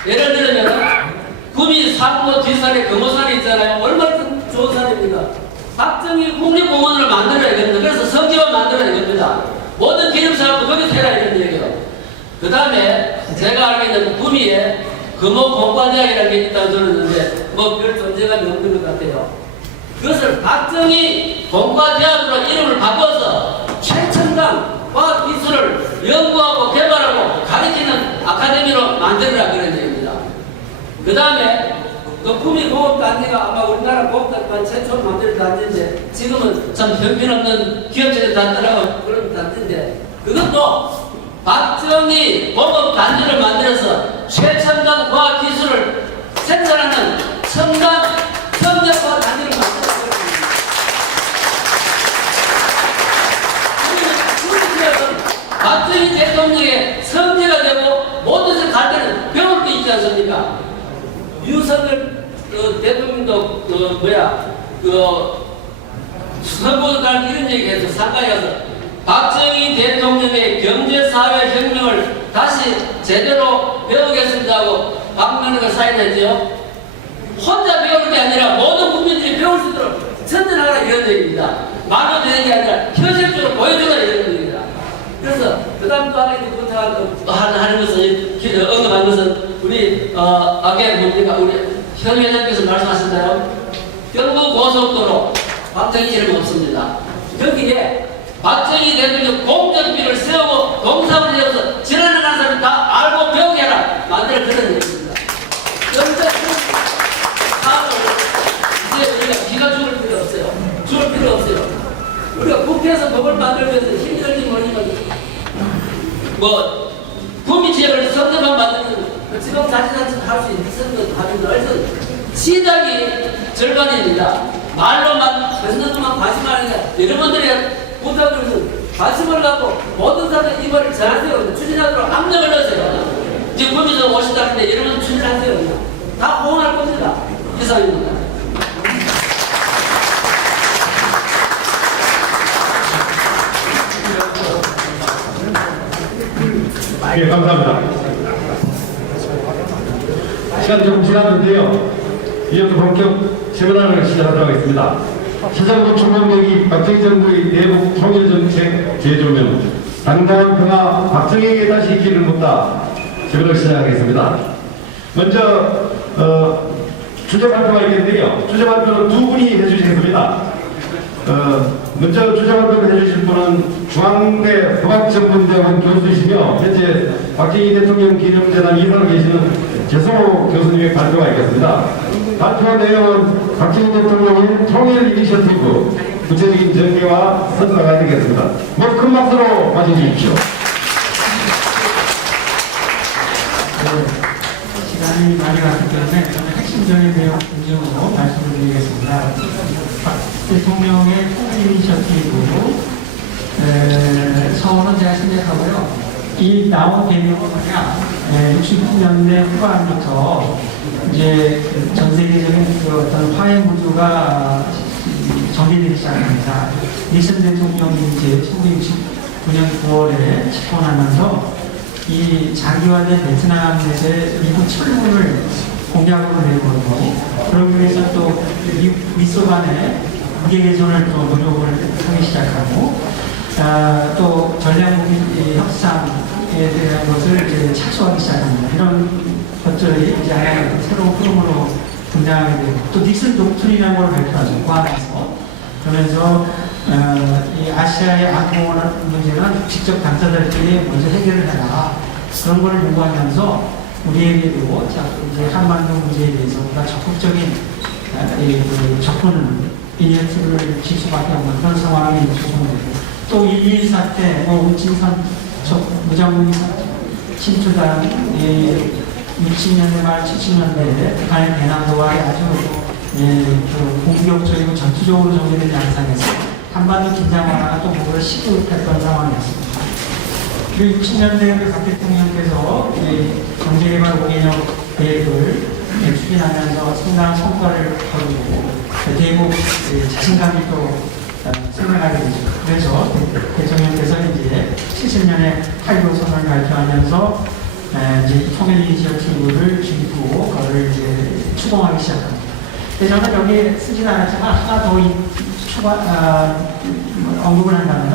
예를 들면 구미 산모 뒷산에 금호산이 있잖아요. 얼마나 좋은 산입니까? 박정희 국립공원을 만들어야 됩니다. 그래서 성지화 만들어야 됩니다. 모든 기념사업도 거기서 해라 이런 얘기예요. 그 다음에 제가 알고 있는 구미에 금호공과대학이라는 게 있다고 들었는데 뭐 별 존재감이 없는 것 같아요. 그것을 박정희 공과대학으로 이름을 바꿔서 최첨단 과학기술을 연구하고 개발하고 가르치는 아카데미로 만들어라 그런 얘기입니다. 그 다음에 그 구미 공업단지가 아마 우리나라 공업단지만 최초로 만든 단지인데 지금은 참 형편없는 기업체들 단지라고 그런 단지인데 그것도 박정희 공업단지를 만들어서 최첨단 과학기술을 생산하는 첨단 성장과 단지를 만들었습니다. 박정희 대통령의 성제가 되고 모든 것을 갈 때는 배울 게 있지 않습니까? 윤석열 대통령도 수석보도관 이런 얘기해서 상가에 가서 박정희 대통령의 경제사회혁명을 다시 제대로 배우겠습니다 하고 박명록을 사인했죠. 혼자 배우는 게 아니라 모든 국민들이 배울 수 있도록 전전하라 이런 얘기입니다. 말로 되는 게 아니라 현실적으로 보여주라 이런 얘기입니다. 그래서 그 다음 또 하는 것은 언급한 것은 우리 아까 뭡니까 우리 현 회장께서 말씀하셨나요? 경부고속도로 박정희 이름 없습니다. 거기에 박정희 대통령 공정비를 세우고 동사을 세워서 지나가는 사람이 다 알고 배우게 해라 만들어 그런 얘기입니다. 그런데 사업을 이제 우리가 기가 죽을 필요 없어요. 죽을 필요 없어요. 우리가 국회에서 법을 만들면서 힘들지 모르면 뭐 구미 지역을 선대만 만드는 지방 자치단체 할 수 있는 것도 하여튼 시작이 절반입니다. 말로만 전선만 관심하는 게 여러분들이 부탁드려서 관심을 갖고 모든 사람들 이번을 전하세요. 추진하도록 압력을 넣으세요. 지금 구미에서 오신다는데 여러분 추진하세요. 다 호응할 겁니다. 이상입니다. 예, 감사합니다. 시간 조금 지났는데요. 이어서 본격 세미나를 시작하도록 하겠습니다. 시장부 총명력이 박정희 정부의 대북 통일정책 재조명, 당당한 평화 박정희에게 다시 길을 묻다 세미나를 시작하겠습니다. 먼저 주제 발표가 있겠는데요. 주제 발표는 두 분이 해주시겠습니다. 먼저 주제 발표를 해주실 분은 중앙대 법학전문대학원 교수이시며 현재 박정희 대통령 기념재단 이사로 계시는 재성호 교수님의 발표가 있겠습니다. 발표 내용은 박정희 대통령의 통일 이니셔티브 구체적인 전개와 설사가 되겠습니다. 큰 박수로 맞이해주십시오. 시간이 많이 갔기 때문에 저는 핵심적인 내용 중심으로 말씀을 드리겠습니다. 박 대통령의 통일 이니셔티브 서원은 제가 생각하고요. 이 나온 배경은 뭐냐, 60년대 후반부터 이제 전 세계적인 그 어떤 화해 무드가 전개되기 시작합니다. 니슨 대통령이 이제 1969년 9월에 집권하면서 이 장기화된 베트남에서의 미국 철문을 공약으로 내걸고, 그러기 위해서 또 미소 간의 무계 개선을 또 노력을 하기 시작하고, 또 전략무기 협상에 대한 것을 이제 착수하기 시작합니다. 이런 것들이 이제 하나의 새로운 흐름으로 등장하게 되고, 또 닉슨 독트린이라는 걸 발표하죠. 포함해서. 그러면서 이 아시아의 안보 문제는 직접 당사자들끼리 먼저 해결을 해라. 그런 걸 요구하면서 우리에게도 이제 한반도 문제에 대해서 보다 적극적인 접근을 이니셔티브를 질 수밖에 없는 그런 상황이 조성되고, 또 1.1 사태, 우진선 무장무기 침투당 60년대 말 70년대 북한의 대남도와의 아주 공격적이고 전투적으로 전개된 양상에서 한반도 긴장 완화가 또 뭔가 시급했던 상황이었습니다. 그리고 60년대 박 대통령께서 경제개발 5개년 계획을 추진하면서 상당한 성과를 거두고 대북 자신감이 또 생겨나게 되죠. 그래서 대통령께서 이제 70년에 8.15 선언을 발표하면서 이제 통일 이니셔티브를 주입하고 그거를 이제 추동하기 시작합니다. 저는 여기 쓰진 않았지만 하나 더 언급을 한다면은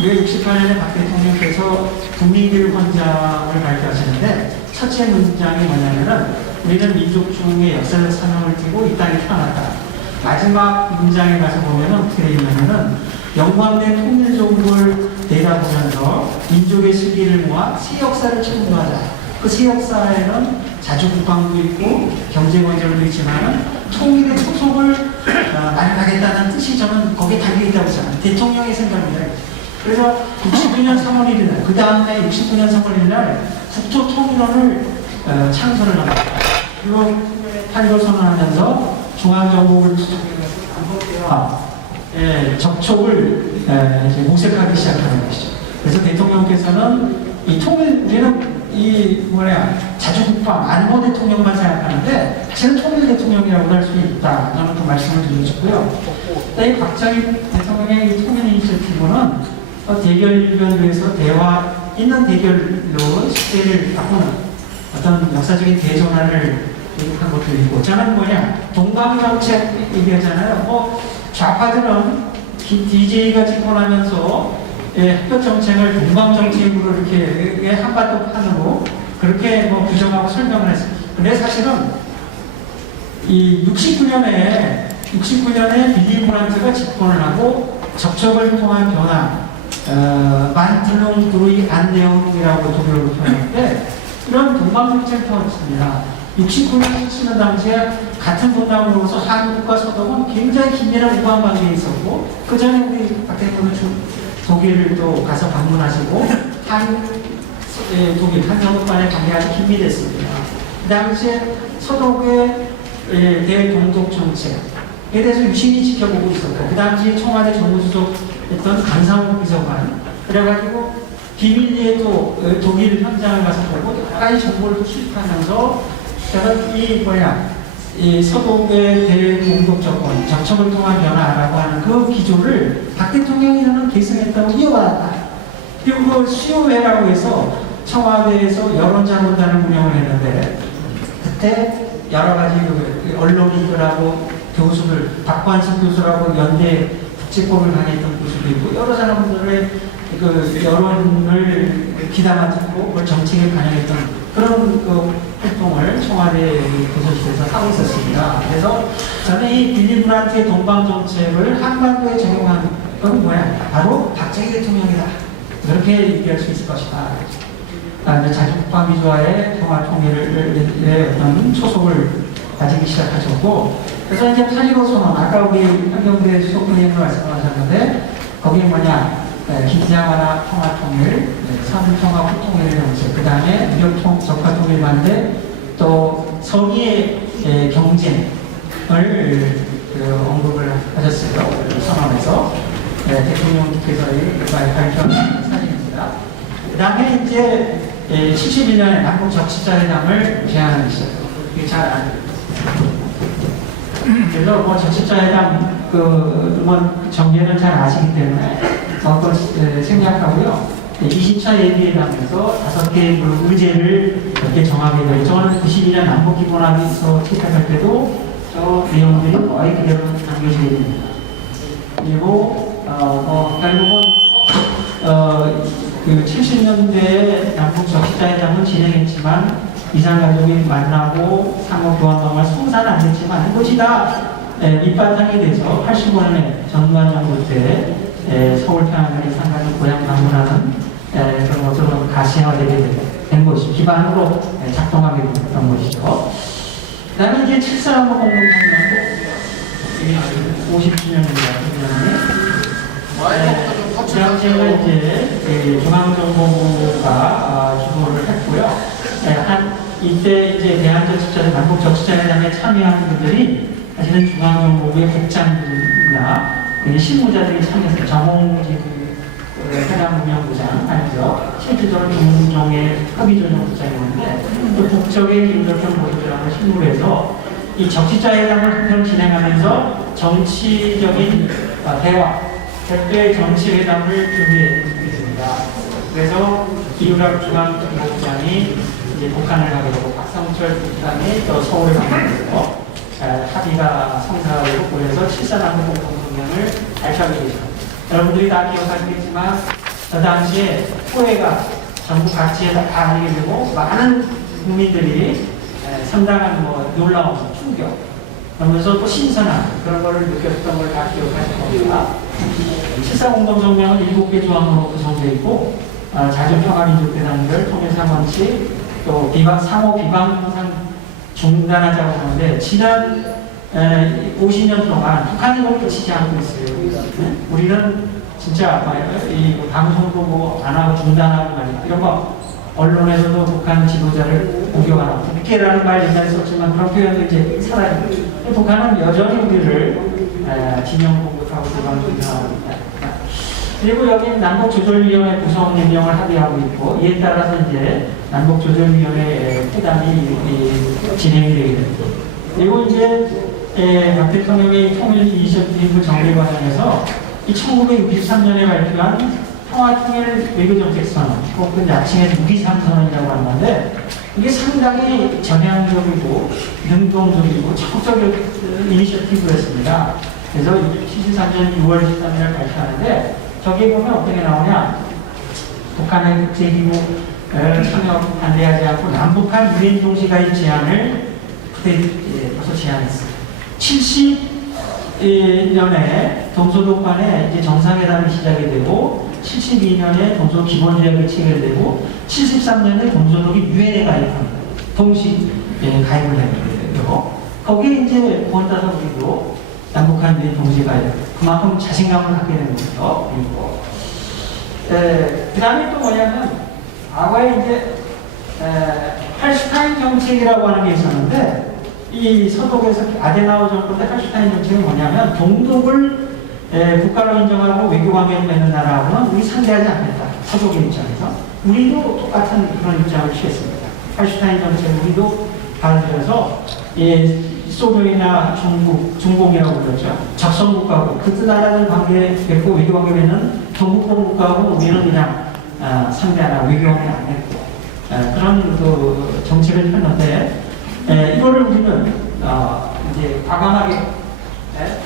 우리가 68년에 박 대통령께서 국민길 헌장을 발표하셨는데 첫째 문장이 뭐냐면은 우리는 민족 중의 역사적 사명을 띠고 이 땅에 태어났다. 마지막 문장에 가서 보면은 어떻게 되어 있냐면은 영광된 통일조국을 내다보면서 민족의 슬기를 모아 새 역사를 창조하자. 그 새 역사에는 자주국방도 있고 경제건설도 있지만 통일의 초석을 마련하겠다는 뜻이 저는 거기에 담겨있다고 생각합니다. 대통령의 생각입니다. 그래서 69년 3월 1일 날, 그 다음에 69년 3월 1일 날 국토통일원을 창설을 합니다. 그리고 8.15 선언하면서 중앙정부를 접촉을 이제 모색하기 시작하는 것이죠. 그래서 대통령께서는 이 통일, 우리는 자주국방, 안보 대통령만 생각하는데 사실은 통일 대통령이라고 할 수 있다. 저는 그 말씀을 드리고 싶고요. 이 박정희 대통령의 이 통일 이니셔티브는 대결변에서 대화 있는 대결로 시대를 바꾸는 어떤 역사적인 대전환을 한 것도 있고, 저는 동방정책 얘기하잖아요. 좌파들은 DJ가 집권하면서 햇볕정책을 동방정책으로 이렇게 한반도판으로 그렇게 규정하고 설명을 했습니다. 근데 사실은 이 69년에 빌리 브란트가 집권을 하고 접촉을 통한 변화, 만틀롱 그루이 안내용이라고 독일어로 표현했는데 이런 동방정책이었습니다. 69년 70년 당시에 같은 분담으로서 한국과 서독은 굉장히 긴밀한 우방 관계에 있었고, 그 전에 우리 박 대통령 독일을 또 가서 방문하시고 독일 한서독 간의 관계가 아주 긴밀했습니다. 그 당시에 서독의 대동독 정책에 대해서 유심히 지켜보고 있었고, 그 당시에 청와대 정무수석했던 강상욱 비서관, 그래가지고 비밀리에 또 독일 현장을 가서 보고 여러 가지 정보를 수집하면서 제가 이 서독의 대동독 정권, 접촉을 통한 변화라고 하는 그 기조를 박 대통령이 계승했다고 이어받았다. 그리고 그 수요회라고 해서 청와대에서 여론자문단을 운영을 했는데, 그때 여러 가지 언론인들하고 교수들, 박관석 교수라고 연대 국제법을 강의했던 교수도 있고, 여러 사람들의 여론을 귀담아 듣고 그걸 정책에 반영했던 그런 활동을 청와대 교수실에서 하고 있었습니다. 그래서 저는 이 빌리 브란트의 동방정책을 한반도에 적용한 건 바로 박정희 대통령이다. 그렇게 얘기할 수 있을 것이다. 이제 자주국방위주와의 평화 통일의 어떤 초석을 가지기 시작하셨고, 그래서 이제 8.15 선언, 아까 우리 한경대 수석부님도 말씀하셨는데, 거기에 뭐냐, 김장화나 평화 통일, 삼평화 후통일 정책, 그 다음에 무력 적화 통일 반대, 또 서기의 경쟁을 언급을 하셨어요. 선언에서. 대통령께서 발표한 사진입니다. 그 다음에 이제 71년에 남북 적시자회담을 제안하기 시작해요. 이게 잘 안 돼요. 그래서 뭐 적시자회담 그 전개는 잘 아시기 때문에 그걸 생략하고요. 20차 예비회담에서 5개의 그 의제를 이렇게 정하게 되고, 저는 92년 남북기본합의서 채택할 때도 저 내용들이 거의 그대로 남겨지게 됩니다. 그리고 결국은 그 70년대에 남북 적시자회담은 진행했지만 이산가족이 만나고 상호교환동을 성사는 안 됐지만 그것이 다 밑바탕이 돼서 85년에 전두환 정부 때 서울 평양을 상가족 고향 방문하는 그런 것들은 가시화되게 된 것이죠. 기반으로 작동하게 됐던 것이죠. 그 다음에 이제 7.3 공동성명도 50주년입니다. 그 당시에는 이제 중앙정보부가 기부를 했고요. 이때 이제 대한적시자 남북 적시자회담에 참여한 분들이 사실은 중앙정보부의 국장이나 실무자들이 참여해서 정홍진 해양운영부장 아니죠. 실질적으로 김웅종의 협의조정부장이었는데 또 국적의 김덕현 보도자를 실무해서 이 적시자회담을 한편 진행하면서 정치적인 대화, 별도의 정치회담을 준비했습니다. 그래서 이유락 중앙정보부장이 이제 북한을 가게 되고 박성철 국장이 또 서울을 방문해서 합의가 성사되고 그래서 7.3 공동성명을 발표하게 되죠. 여러분들이 다 기억하시겠지만 그 당시에 후회가 전국 각지에서 다 알게 되고 많은 국민들이 상당한 놀라움, 충격, 그러면서 또 신선한 그런 거를 느꼈던 걸 다 기억하실 겁니다. 7.3 공동성명은 7개 조항으로 구성되어 있고 자주평화민주대단들 통일상원칙, 또 상호 비방 항상 중단하자고 하는데 지난 50년 동안 북한이 그걸 놓치지 않고 있어요. 우리는 진짜 이 방송도 안 하고 중단하고 말이야. 이런 거 언론에서도 북한 지도자를 공격하는 늦게라는 말 옛날에 썼지만 그런 표현도 이제 사라지고 북한은 여전히 우리를 진영 공격하고 비방 중단합니다. 그리고 여기 남북조절위원회 구성 명령을 합의하고 있고 이에 따라서 이제 남북조절위원회 회담이 진행이 되게 됩니다. 그리고 이제 박 대통령의 통일 이니셔티브 정리 과정에서 1963년에 발표한 평화통일 외교정책선언, 혹은 야칭해서 6.23선언이라고 하는 건데 이게 상당히 전향적이고 능동적이고 적극적인 이니셔티브였습니다. 그래서 73년 6월 13일을 발표하는데 저기에 보면 어떻게 나오냐, 북한의 국제기구 참여 반대하지 않고 남북한 유엔 동시가입 제안을 그때 벌써 제안했어요. 70년에 동서독관에 이제 정상회담이 시작이 되고 72년에 동서 기본조약이 체결되고 73년에 동서독이 유엔에 가입합니다. 동시 가입을 했고요. 거기에 이제 본따서 우리도 남북한 유엔 동시 가입, 그만큼 자신감을 갖게 되는 거죠. 그리고 그 다음에 또 뭐냐면 과거에 이제 할슈타인 정책이라고 하는 게 있었는데 이 서독에서 아데나우 정부 때 할슈타인 정책은 뭐냐면 동독을 국가로 인정하고 외교관계를 맺는 나라하고는 우리 상대하지 않겠다. 서독의 입장에서. 우리도 똑같은 그런 입장을 취했습니다. 할슈타인 정책을 우리도 받아들여서 소련이나 중공이라고 그러죠. 적성국가하고 그 나라들 관계 맺고 외교관계 맺는 동북권 국가하고 우리는 그냥 상대하나 외교관계 안 했고 그런 그 정책을 폈는데 이거를 우리는 이제 과감하게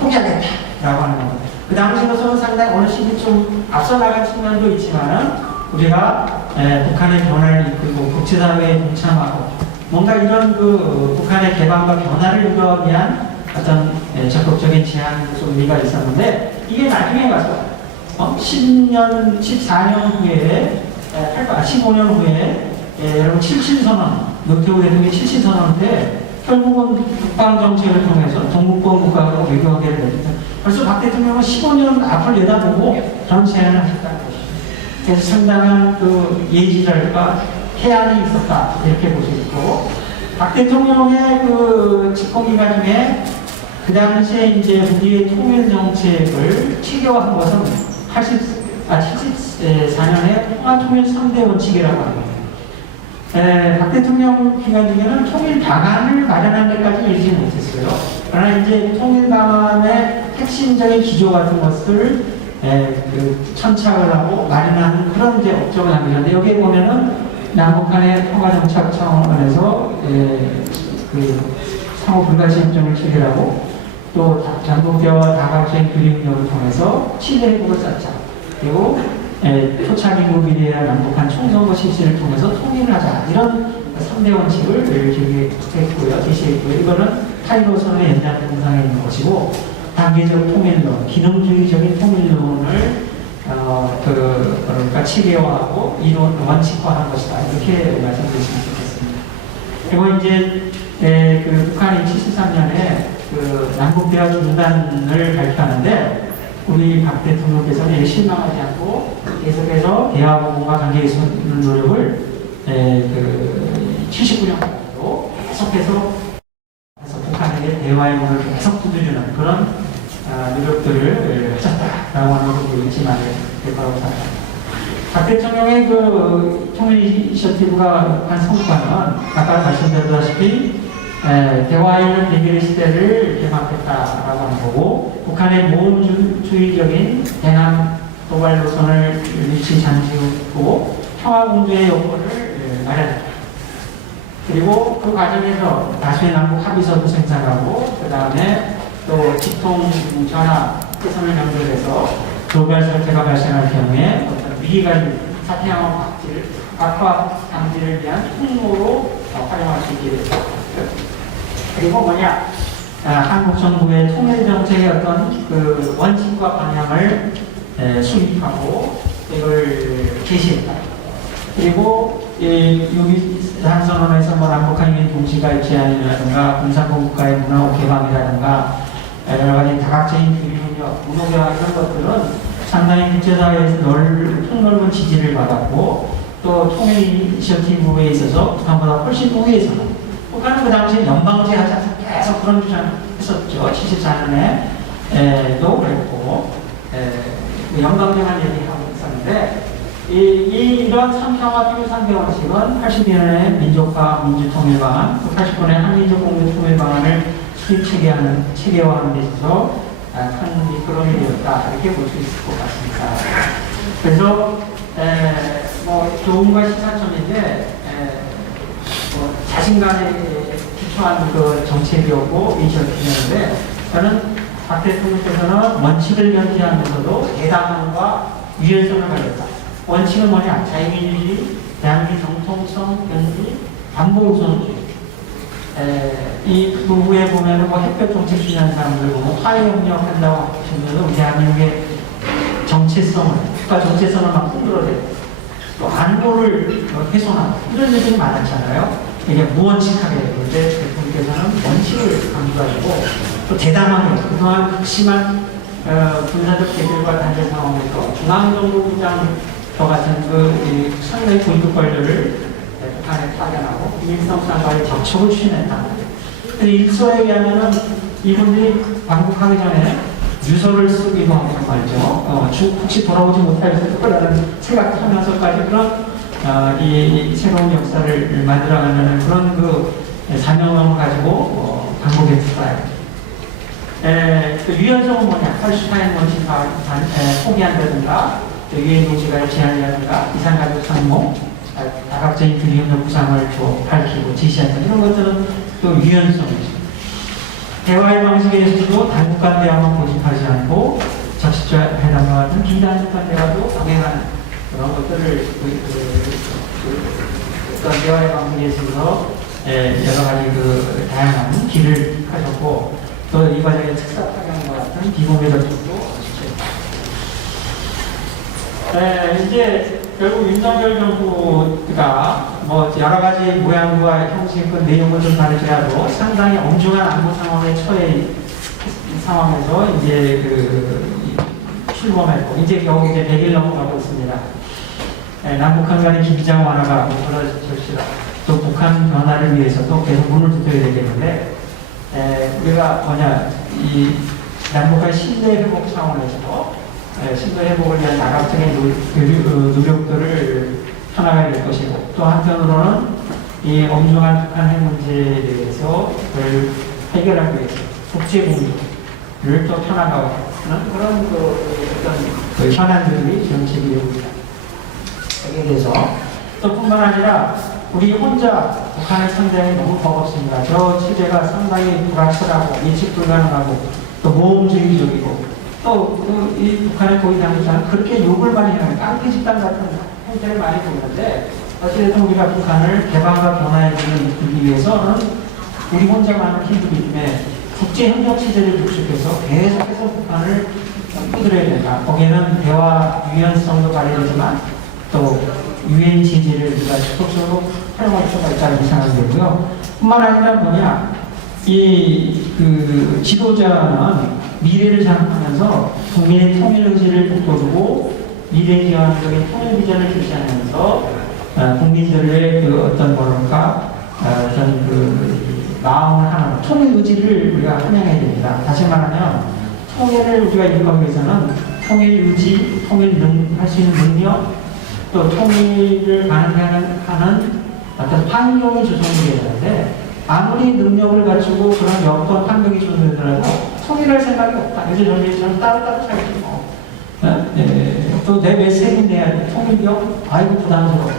포기하겠다라고 하는 겁니다. 그 당시로서는 상당히 어느 시기 좀 앞서 나간 측면도 있지만은 우리가 북한의 변화를 이끌고 국제사회에 동참하고 뭔가 이런 그 북한의 개방과 변화를 이루기 위한 어떤 적극적인 제안으로서 의미가 있었는데 이게 나중에 가서 10년, 14년 후에 15년 후에 여러분 칠신선언, 노태우 대통령의 칠신선언인데 결국은 국방정책을 통해서 동북권 국가하고 외교관계를 맺었다. 벌써 박 대통령은 15년 앞을 내다보고 그런 제안을 하셨다는 것이죠. 그래서 상당한 그 예지랄과 해안이 있었다 이렇게 볼 수 있고, 박 대통령의 그 집권기간 중에 그 당시에 이제 우리의 통일 정책을 체계화한 것은 74년에 통일 3대 원칙이라고 합니다. 박 대통령 기간 중에는 통일 방안을 마련한 데까지 이르지 못했어요. 그러나 이제 통일 방안의 핵심적인 기조 같은 것들을 그 천착을 하고 마련하는 그런 이제 업적을 합니다. 근데 여기에 보면은 남북 간의 평화정착 차원에서 그 상호 불가시행점을 체결하고 또 장국대와 다각적인 교류협력을 통해서 치대 회복을 쌓자. 그리고 초창기국에 대한 남북한 총선거 실시를 통해서 통일을 하자. 이런 3대 원칙을 제기했고요. 제시했고요. 이거는 타이로선의 연장 동상에 있는 것이고, 단계적 통일론, 기능주의적인 통일론을 그러니까 체계화하고 이론 원칙화한 것이다. 이렇게 말씀드렸으면 좋겠습니다. 그리고 이제 그 북한이 73년에 그 남북대화 중단을 발표하는데, 우리 박 대통령께서는 실망하지 않고 계속해서 대화 부분과 관계 있는 노력을 그 79년까지도 계속해서 북한에게 대화의 문을 계속 두드리는 그런 노력들을 하셨다라고 하는 것을 잊지 말아야 될 거라고 생각합니다. 박 대통령의 그 통일 이니셔티브가 한 성과는 아까 말씀드렸다시피 대화의 대결의 시대를 개막했다라고 하는 거고, 북한의 모험주의적인 대남 도발 노선을 일치 잠시고 평화공조의 요건을 마련했다. 그리고 그 과정에서 다수의 남북 합의서도 생산하고, 그 다음에 또 직통 전화 회선을 연결해서 도발 사태가 발생할 경우에 어떤 위기가 사태양화 악화 방지를 위한 통로로 활용할 수 있게 됐다. 그리고 한국 정부의 통일 정책의 어떤 그 원칙과 방향을 수립하고 이걸 제시했다. 그리고 여기 한선언에서 남북한인 동시가 제한이라든가 군사권 국가의 문화적 개방이라든가 여러 가지 다각적인 교류협력, 문호교화 이런 것들은 상당히 국제사회에서 폭넓은 지지를 받았고, 또 통일 이니셔티브에 있어서 북한보다 훨씬 우위에 서는, 북한은 그 당시에 연방제 하자 계속 그런 주장을 했었죠. 74년에도 그랬고, 연방제만 얘기하고 있었는데, 이런 삼평화 통일 3대 원칙은 80년에 민족화 민주통일 방안, 또 89년에 한민족 공동 통일 방안을 수립 체계화하는 데 있어서 큰 밑거름이 되었다. 이렇게 볼 수 있을 것 같습니다. 그래서 뭐 교훈과 시사점인데 자신감에 기초한 그 정책이었고 이니셔티브였는데, 저는 박 대통령께서는 원칙을 견지하면서도 대담함과 유연성을 가졌다. 원칙은 뭐냐? 자유민주주의, 대한민국 정통성, 견지, 반복 우선주의. 이 부부에 보면은 뭐 햇볕 정책 주장하는 사람들 보면 화해협력 한다고 하시면서 우리 대한민국의 정체성을, 국가 정체성을 막 흔들어대고 또 안보를 훼손하고 이런 얘기가 많았잖아요. 이게 무원칙하게 그런데 대통령께서는 원칙을 강조하고 또 대담하게 그동안 극심한 군사적 대결과 단절 상황에서 중앙정부부장과 같은 그 상당히 고위급 관료를 북한에 파견하고 일성상과의 접촉을 추진했다. 일서에 의하면은 이분들이 방북하기 전에 유서를 쓰기도 하고 말이죠. 혹시 돌아오지 못할 거라는 생각하면서까지 그런 이 새로운 역사를 만들어가는 그런 그 사명을 가지고 방북했다. 그 유연성은 뭐냐? 펄슈타인 원칙 포기한다든가, 유엔 동시가를 제한이라든가, 이산가족 상봉, 다각적인 교류협력 구상을 밝히고 제시한다. 이런 것들은 또 유연성이죠. 대화의 방식에 있어서도 단국 간 대화만 고집하지 않고 적시적 회담과 같은 비단국 간 대화도 병행하는 그런 것들을 어떤 대화의 방식에 있어서 여러 가지 그 다양한 길을 하셨고, 또 이 과정의 특사 파견과 같은 비공개적 쪽도 지켰습니다. 이제 결국 윤석열 정부가 뭐 여러 가지 모양과 형식과 내용을 좀 다르더라도 상당히 엄중한 안보 상황에 처해 상황에서 이제 출범했고 이제 겨우 이제 100일 넘어가고 있습니다. 남북한 간의 긴장 완화가 무너졌습니다. 또 북한 변화를 위해서도 계속 문을 두드려야 되겠는데 우리가 이 남북한 신뢰 회복 차원에서 신뢰 회복을 위한 나각적인 노력들을 펴나가야 될 것이고 또 한편으로는 이 엄중한 북한 핵 문제에 대해서 그걸 해결하기 위해서 국제 공조를 또 펴나가는 그런 어떤 현안들이 정책이 되고 있다. 여기에 대해서 또 뿐만 아니라 우리 혼자 북한을 상대하기 너무 버겁습니다. 저 체제가 상당히 불확실하고 예측 불가능하고 또 모험주의적이고 또 이 북한의 고위 당국자는 그렇게 욕을 많이 해요. 깡패 집단 같은 형태를 많이 보이는데 어쨌든 우리가 북한을 개방과 변화해주기 위해서는 우리 혼자만은 힘들기 때문에 국제협력 체제를 구축해서 계속해서 북한을 두드려야 된다. 거기에는 대화 유연성도 발휘되지만 또 유엔 제재를 우리가 적극적으로 활용할 필요가 있다는 생각이 들고요. 뿐만 아니라 지도자는 미래를 장악하면서 국민의 통일 의지를 북돋우고 미래 지향적인 통일 비전을 제시하면서 국민들의 마음을 하나로 통일 의지를 우리가 환영해야 됩니다. 다시 말하면 통일을 우리가 이룩하기 위해서는 통일 의지, 할 수 있는 능력, 또 통일을 가능하는 어떤 환경이 조성되어야 되는데 아무리 능력을 갖추고 그런 여건 환경이 조성되더라도 통일할 생각이 없다. 그래서 저는 따로따로 살지 뭐. 또 내 메시지 내야 돼. 통일력? 아이고 부담스러워.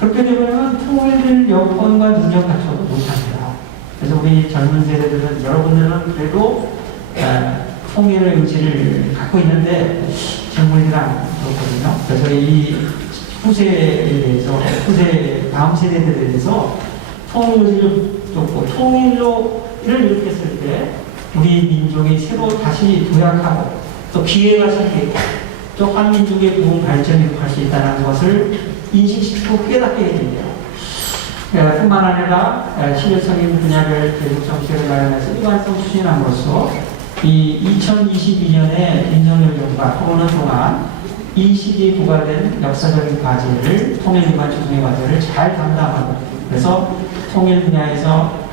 그렇게 되면 통일 여건과 능력 갖춰도 못합니다. 그래서 우리 젊은 세대들은 여러분들은 그래도 통일의 의지를 갖고 있는데 젊은이들은 안 그렇거든요. 그래서 이 후세에 대해서 다음 세대들에 대해서 통일 의지를 줬고 통일을 일으켰을 때 우리 민족이 새로 다시 도약하고 또 기회가 생기고 또 한민족의 부흥 발전을 할 수 있다는 것을 인식시키고 깨닫게 해야 됩니다. 뿐만 아니라 실효성 있는 분야별 계속 정책을 마련해서 일관성 추진함으로써 이 2022년에 윤석열 정부가 오는 동안 이 시기에 부과된 역사적인 과제를 통일 기반 조성의 과제를 잘 감당하고 그래서 통일 분야에서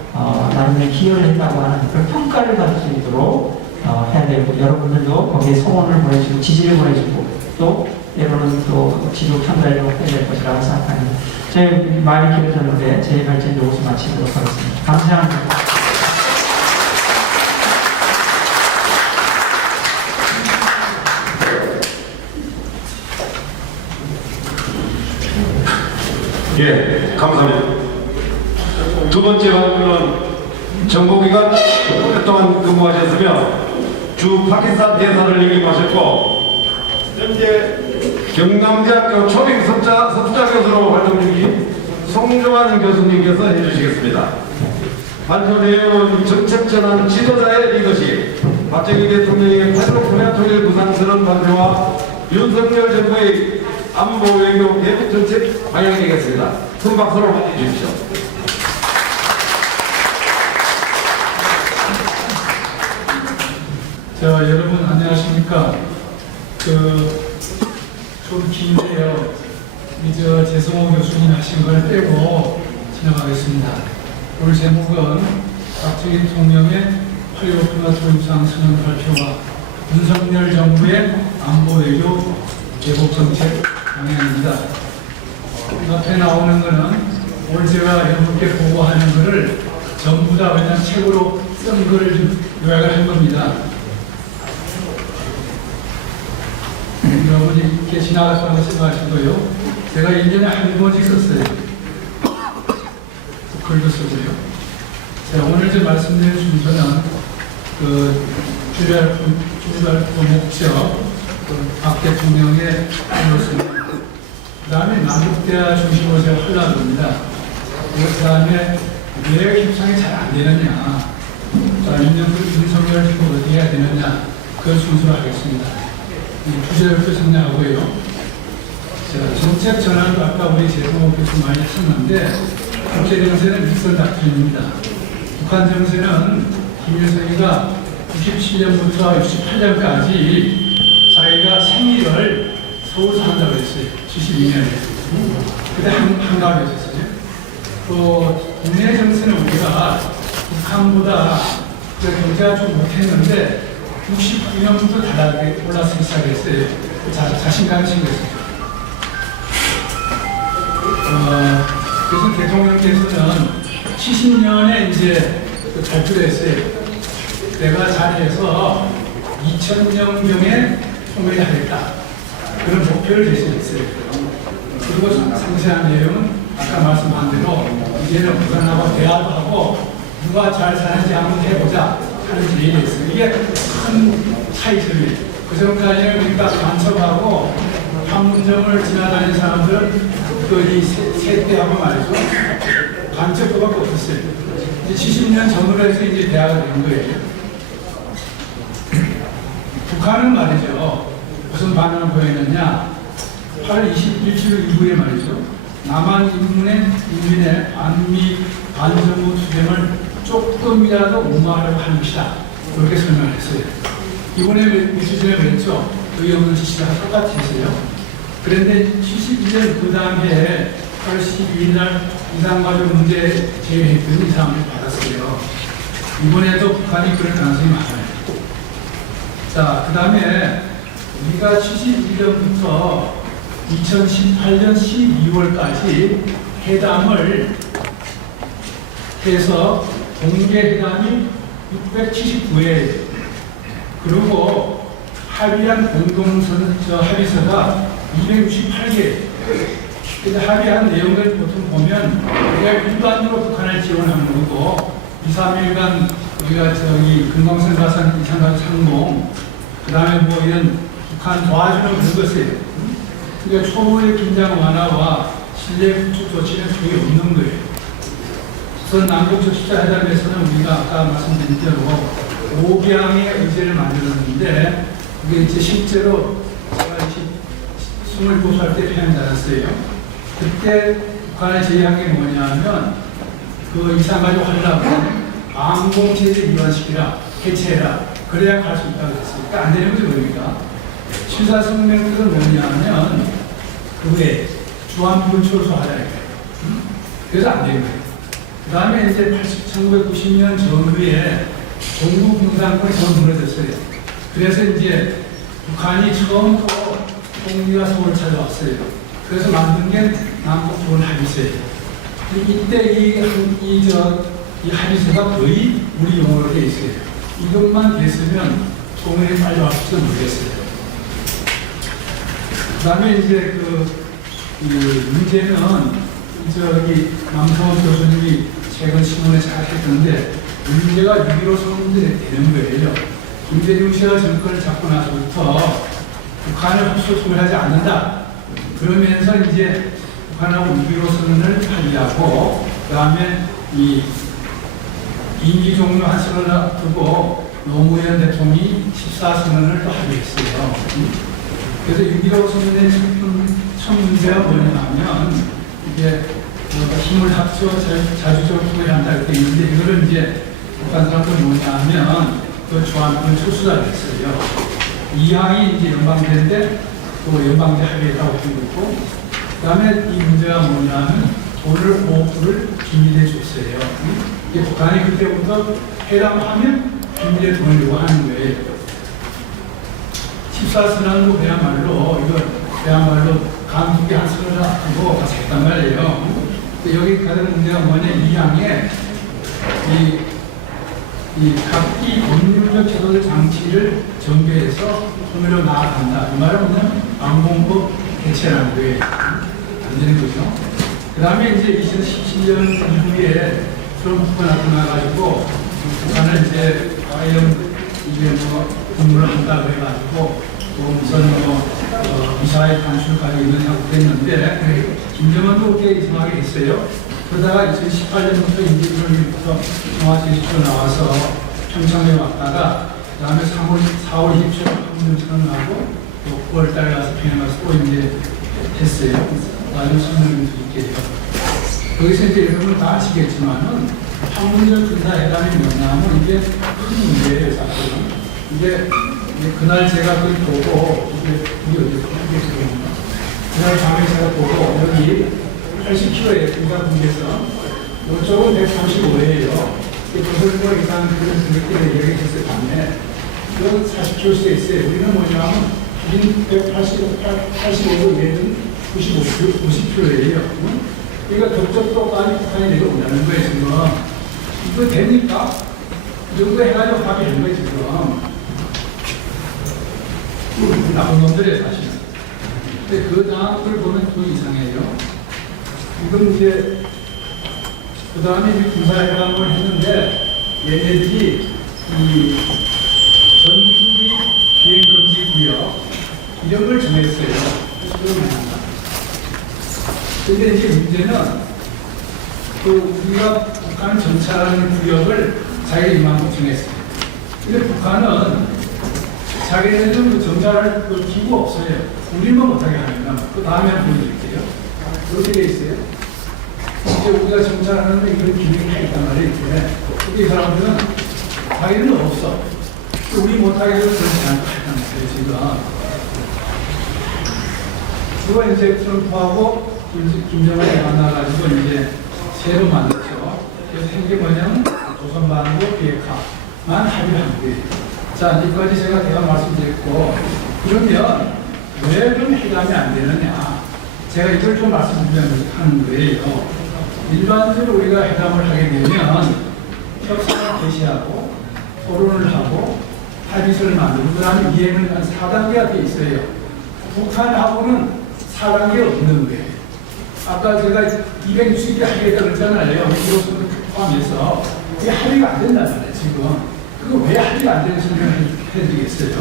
나름의 기여를 했다고 하는 그런 평가를 받을 수 있도록 해야 되고 여러분들도 거기에 소원을 보내주고 지지를 보내주고 또 때로는 또 지도 편달도 해야 될 것이라고 생각합니다. 제 말이 길어졌는데 제 발제는 여기서 마치도록 하겠습니다. 감사합니다. 예, 감사합니다. 두 번째 발표는 정보기관 오랫동안 근무하셨으며 주 파키스탄 대사를 역임하셨고 현재 경남대학교 초빙 석자 교수로 활동 중인 송정환 교수님께서 해주시겠습니다. 발표 내용은 정책전환 지도자의 리더십, 박정희 대통령의 8.6 통일 구상스러운 발표와 윤석열 정부의 안보 외교 대북 정책 방향이 되겠습니다. 큰 박수로 맞이해 주십시오. 자, 여러분 안녕하십니까? 좀 긴데요. 재성호 교수님 하신 걸 빼고 지나가겠습니다. 오늘 제목은 박정희 대통령의 8.6 통일구상 선언 발표와 윤석열 정부의 안보 외교 대북 정책 방향입니다. 앞에 나오는 거는 오늘 제가 여러분께 보고하는 거를 전부 다 그냥 책으로 쓴 거를 요약을 한 겁니다. 여러분이 이렇게 지나가서 생각하시고요. 제가 1년에 한 번씩 썼어요. 글도 쓰고요. 자, 오늘 제 말씀드릴 순서는 주별부 목적, 박 대통령의 말씀, 그 다음에 남북대화 중심으로 제가 하려고 합니다. 그 다음에 왜 협상이 잘 안 되느냐, 자, 윤석열 정부 어떻게 해야 되느냐, 그 순서로 하겠습니다. 이 주제를 정리하고요. 정책 전환도 아까 우리 재성호 교수 많이 했었는데 국제 정세는 일선 작전입니다. 북한 정세는 김일성이가 97년부터 68년까지 자기가 생일을 서울서 한다고 했어요. 72년에. 그때 한가하셨어요. 또 국내 정세는 우리가 북한보다 경제가 좀 못했는데 69년부터 다르게 올라서기 시작했어요. 자신감이 생겼어요. 그래서 대통령께서는 70년에 이제 발표를 했어요. 내가 자리에서 2000년경에 통일을 하겠다. 그런 목표를 제시했어요. 그리고 상세한 내용은 아까 말씀한 대로 이제는 북한하고 대화도 하고 누가 잘 사는지 한번 해보자 하는 제의를 했어요. 이게 큰 차이점이에요. 그 전까지는 우리가 간첩하고 판문점을 지나다니는 사람들은 이 세대하고 말이죠. 간첩도밖에 없었어요. 이제 70년 전으로 해서 이제 대화가 된 거예요. 북한은 말이죠. 무슨 반응을 보였느냐. 8월 21일 이후에 말이죠. 남한 인민의 반미 반정부 투쟁을 조금이라도 무마하려고 하는 것이다. 그렇게 설명했어요. 이번에 며칠 전에 그랬죠. 여기 없는 지시가 똑같이 했어요. 그런데 71년 그 다음에 8월 12일 날 이산가족 문제 제외했더니 이 사람을 받았어요. 이번에도 북한이 그럴 가능성이 많아요. 자, 그 다음에 우리가 71년부터 2018년 12월까지 회담을 해서 공개회담이 679회 그리고 합의한 합의서가 268개. 근데 합의한 내용을 보통 보면 우리가 일반으로 북한을 지원하는 거고 2, 3일간 우리가 금강산 가산 이산가족 상봉 그 다음에 뭐 이런 북한 도와주는 그런 것이에요. 그러니까 초보의 긴장 완화와 신뢰 구축 조치는 거의 없는 거예요. 우선 남북 적시자회담에서는 우리가 아까 말씀드린 대로 5개항의 의제를 만들었는데 그게 이제 실제로 제가 27살 때 편향받았어요. 그때 북한의 제의한 게 뭐냐면 그 이산가족 하려고 항공체제 이완시키라, 해체해라. 그래야 갈 수 있다고 했어요. 그러니까 안 되는 거죠, 뭡니까? 실사성명들은 뭐냐면 그게 주한미군 철수하자 이거예요. 그래서 안 되는 거예요. 그 다음에 이제 1990년 전후에 종국 공산권이 더 무너졌어요. 그래서 이제 북한이 처음으로 총리가 서울을 찾아왔어요. 그래서 만든 게 남북 좋은 합의서예요. 이때 이 합의서가 거의 우리 용어로 되어 있어요. 이것만 됐으면 총리가 빨리 왔을지도 모르겠어요. 그 다음에 이제 문제는 남성원 교수님이 최근 신문에 잘했던데 문제가 6.15 선언이 되는 거예요. 김대중 씨가 정권을 잡고 나서부터 북한을 흡수통을 하지 않는다. 그러면서 이제 북한하고 6.15 선언을 합의하고 그 다음에 이 임기 종료 한 선언을 앞두고 노무현 대통령이 14선언을 또 합의했어요. 그래서 6.15 선언의 첫 문제가 뭐냐면 이게 힘을 합쳐 자주적으로 통일한다 이렇게 있는데 이거를 이제 북한 사람들은 뭐냐면 그 주한미군 철수다 그랬어요. 이 항이 이제 연방제인데 또 연방제 합의했다고 하고 있고 그 다음에 이 문제가 뭐냐면 돈을 5%를 비밀해 줬어요. 이게 북한이 그때부터 회담하면 비밀에 돈을 요구하는 거예요. 14선언도 그야말로 강국이 한 선언을 하고 같이 했단 말이에요. 여기 가장 문제가 뭐냐, 이 항에 각기 법률적 제도적 장치를 정비해서 통일로 나아간다. 이 말은 뭐냐면 방공법 개최라는 거예요. 안 되는 거죠. 그 다음에 이제 2017년 이후에 트럼프가 나타나가지고 북한을 이제 과연 이게 공부를 한다 그래가지고 또 우선 미사일 단술까지 이런 그랬는데 김정은도 꽤 이상하게 했어요. 그러다가 2018년부터 이제 1월부터 청와 제시로 나와서 평창에 왔다가 그 다음에 4월 27일 판문점 선언하고 또 9월달에 가서 평양 가서 또 이제 했어요. 나는 설명을 드릴게요. 거기서 이제 여러분 다 아시겠지만은 판문점 군사회담이 뭐냐면 이게 큰 문제예요, 사실은. 이제 그날 제가 그걸 보고 이게 어디 그날 밤에 제가 보고 여기 80km의 군사분계선 이쪽은 135예요. 조선과 이상 그런 분들끼리 얘기했을 밤에 이건 40km에 있어요. 우리는 뭐냐면 우린 185도 얘는 50km예요. 그러니까 덕적도까지 북한이 내려온다는 거예요, 지금. 이거 됩니까? 이 정도 해가지고 답이 되는 거예요, 지금. 나쁜 놈들의 사실. 근데 그 다음 걸 보면 또 이상해요. 이건 이제, 그 다음에 군사회담을 했는데, 얘네들이 이 전투기 비행금지 구역, 이런 걸 정했어요. 근데 이제 문제는, 우리가 북한 정찰하는 구역을 자기가 이만큼 정했어요. 근데 북한은 자기네들은 정찰할 기구 없어요. 우리만 못하게 하니까. 그 다음에 한번 보여드릴게요. 이렇게 돼 있어요. 이제 우리가 정찰하는데 이런 기능이 있단 말이에요. 근데 이 사람들은 자기는 없어. 우리 못하게 해서 그렇지 않고 하는 거예요, 지금. 그거 이제 트럼프하고 김정은이 만나가지고 이제 새로 만났죠. 그래서 이게 뭐냐면 조선반도 비핵화만 합의한 거예요. 자, 여기까지 제가 대화 말씀드렸고, 그러면 왜 그럼 회담이 안 되느냐? 제가 이걸 좀 말씀드리는 거예요. 일반적으로 우리가 회담을 하게 되면 협상을 개시하고 토론을 하고 합의서를 만들고 그 다음에 이해는 한 4단계가 돼 있어요. 북한하고는 4단계 없는 거예요. 아까 제가 260개 합의했다고 그랬잖아요. 이것을 포함해서 그게 합의가 안 된단 말이에요, 지금. 그거 왜 합의가 안 되는 설명을 해드리겠어요?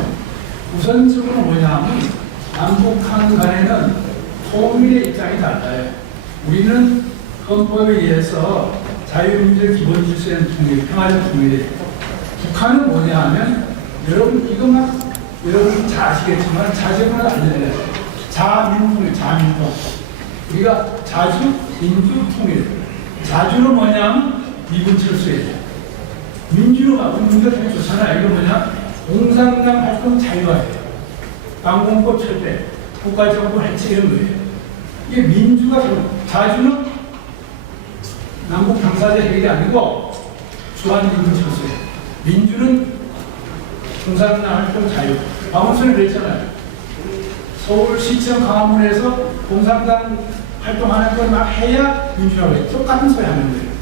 우선적으로 뭐냐면 남북한 간에는 통일의 입장이 달라요. 우리는 헌법에 의해서 자유민주 기본 질서의 통일, 평화적 통일이에요. 북한은 뭐냐 하면 여러분 이것만 여러분 잘 아시겠지만 자제문을 알려드려요. 자민통일, 자민통. 우리가 자주 민주 통일. 자주는 뭐냐면 미군 철수예요. 민주로 바꾼 문제가 되게 좋잖아요. 이거 뭐냐? 공산당 활동 자유화예요. 방공법 철폐, 국가정부 해체 이런 거예요. 이게 민주가 자주는 남북 당사자 해결이 아니고 주한 민주 철수예요. 민주는 공산당 활동 자유. 박원순이 그랬잖아요. 서울시청 광화문에서 공산당 활동하는 걸 막 해야 민주라고 해요. 똑같은 소리 하는 거예요.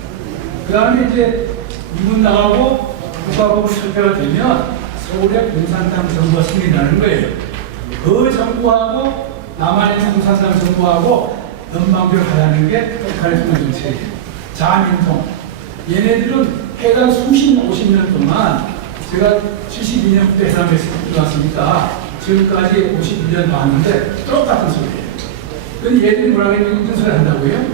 그 다음에 이제 미군 나가고 국가법을 철폐가 되면 서울에 공산당 정부가 승리나는 거예요. 그 정부하고 남한에 있는 공산당 정부하고 연방비를 하자는 게 북한의 통일 정책이에요. 자민통. 얘네들은 해가 수십, 50년 동안 제가 72년부터 해상에서 들어왔으니까 지금까지 51년 봤는데 똑같은 소리예요. 그런데 얘들이 뭐라고 했냐면 무슨 소리 한다고요?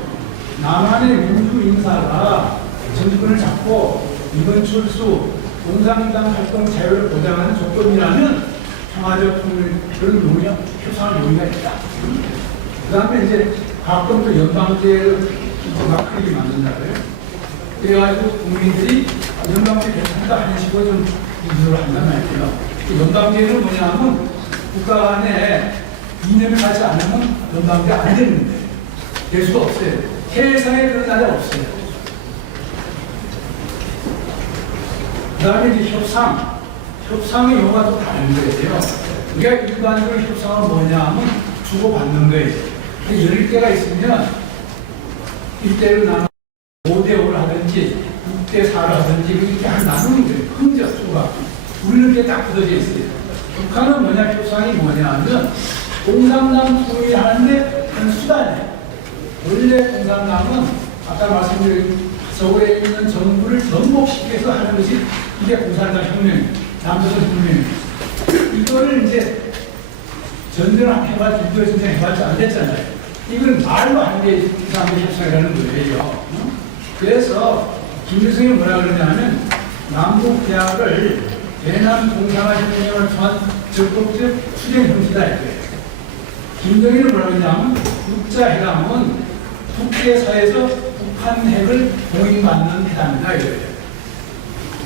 남한의 민주 인사가 정권을 잡고 이번 철수 공산당 활동 자유를 보장하는 조건이라면 평화적 통일 그런 용역 협상할 용의가 있다. 그 다음에 이제 가끔 또 연방제를 막 크게 만든다고요. 그래가지고 국민들이 연방제 괜찮다 하는 식으로 좀 유도를 한단 말이에요. 연방제는 뭐냐면 국가 간에 이념을 가지 않으면 연방제 안 되는데 될 수가 없어요. 세상에 그런 나라 없어요. 그 다음에 이제 협상의 용어가 또 다른 거예요. 우리가 일반적으로 협상은 뭐냐 하면 주고받는 거예요. 10개가 있으면 1대1로 나눠 5대5를 하든지 6대4를 하든지 이렇게 나누는 거예요. 흥적, 조각. 우리는 그게 딱 굳어져 있어요. 북한은 뭐냐, 협상이 뭐냐 하면 공산당 통일하는데 한 수단이에요. 원래 공산당은 아까 말씀드린 서울에 있는 정부를 전복시켜서 하는 것이 이게 공산당 혁명, 남조선 혁명입니다. 이거를 이제 전쟁을 해봤지, 인도 전쟁 해봤지 안 됐잖아요. 이걸 말로 하는 게 이 사람들이 협상이라는 거예요. 그래서 김일성이 뭐라 그러냐면 남북 대화를 대남 공산화 혁명을 통한 적극적 투쟁 형태다 이거예요. 김정일은 뭐라고 했냐면 육자회담은 국제사회에서 북한 핵을 공인받는 회담이다 이거예요.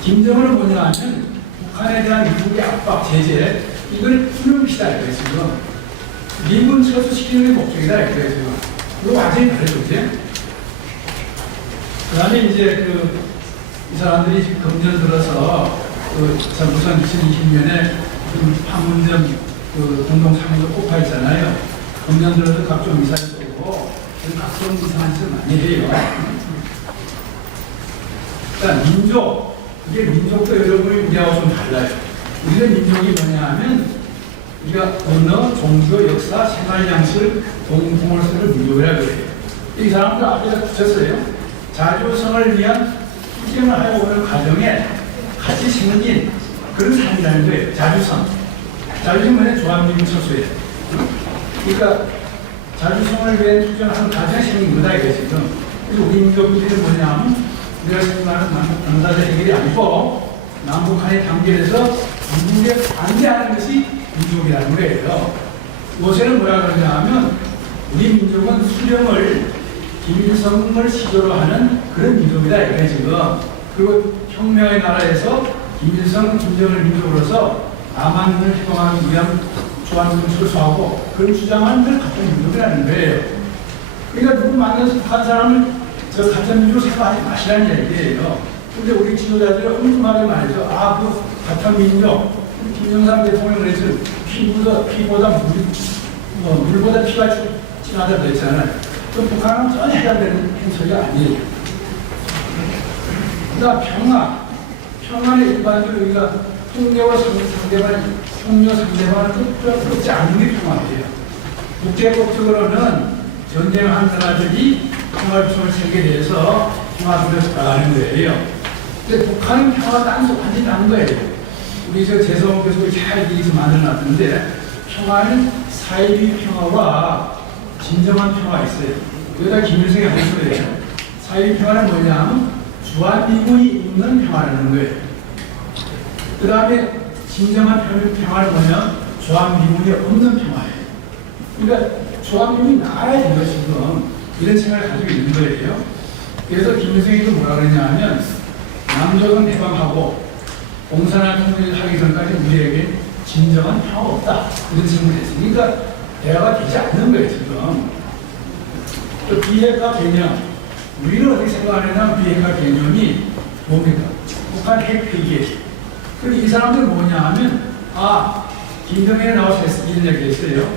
김정은은 뭐냐 하면 북한에 대한 미국의 압박, 제재 이걸 푸는 것이다 이거예요 지금. 미군 철수시키는 게 목적이다 이거예요 지금. 이거 완전히 다르죠 이제. 그 다음에 이제 이 사람들이 지금 금년 들어서 우선 2020년에 판문점 공동참모도 뽑혀 있잖아요. 금년 들어서 각종 미사일 쏘고 각종 이상한 짓을 많이 해요. 그러니까 민족, 이게 민족도 여러분이 우리하고 좀 달라요. 우리는 민족이 뭐냐 하면 우리가 언어, 종교, 역사, 생활 양식, 공통을 쓰는 민족이라고 그래요. 이 사람들 앞에다 붙였어요. 자주성을 위한 투쟁을 하려고 하는 과정에 같이 생긴 그런 삶이라는 거예요. 자주성. 자주성 뭐냐? 조합민국 철수예요. 그러니까 자주성을 위한 투쟁을 하는 과정에 생긴 거다 이거예요 지금. 그래서 우리 민족들이 뭐냐면 우리가 생각하는 남사적 해결이 아니고 남북한의 단결에서 미국에 반대하는 것이 민족이라는 거예요. 요새는 뭐라 그러냐 하면 우리 민족은 수령을 김일성을 시조로 하는 그런 민족이다 이거예요 지금. 그리고 혁명의 나라에서 김일성, 김정일 민족으로서 남한을 해방하기 위한 조한민국을 철수하고 그런 주장하는 걸 같은 민족이라는 거예요. 그러니까 누구 만나서 북한 사람을 저 같은 민족으로 생각하지 마시라는 얘기예요. 근데 우리 지도자들이 엉뚱하게 말이죠. 같은 민족, 김영삼 대통령이 그랬죠. 피보다 물보다 피가 진하다고 했잖아요. 그 북한은 전혀 해당되는 행소가 아니에요. 그다음 평화는 일반적으로 우리가 폭력과 상대방을 끊지 않는 게 평화예요. 국제법적으로는 전쟁한 나라들이 평화협정을 체결해서 평화협정을 나가는 거예요. 근데 북한은 평화가 완전히 다른 거예요. 우리 재성호 교수가 잘 얘기해서 만들어놨는데 평화는 사이비 평화와 진정한 평화가 있어요. 여기다 김일성이 한 소리예요. 사이비 평화는 뭐냐면 주한미군이 있는 평화라는 거예요. 그 다음에 진정한 평화는 뭐냐? 주한미군이 없는 평화예요. 그러니까 주한미군이 나가야 된다 지금 이런 생각을 가지고 있는 거예요. 그래서 김일성이도 뭐라 그러냐 하면 남조선 해방하고 공산화 통일을 하기 전까지 우리에게 진정한 평화가 없다 이런 질문을 했어요. 그러니까 대화가 되지 않는 거예요 지금. 또 비핵화 개념, 우리는 어떻게 생각하느냐 비핵화 개념이 뭡니까? 북한 핵 폐기. 그리고 이 사람들은 뭐냐 하면 김정일에 나와서 이런 얘기 했어요.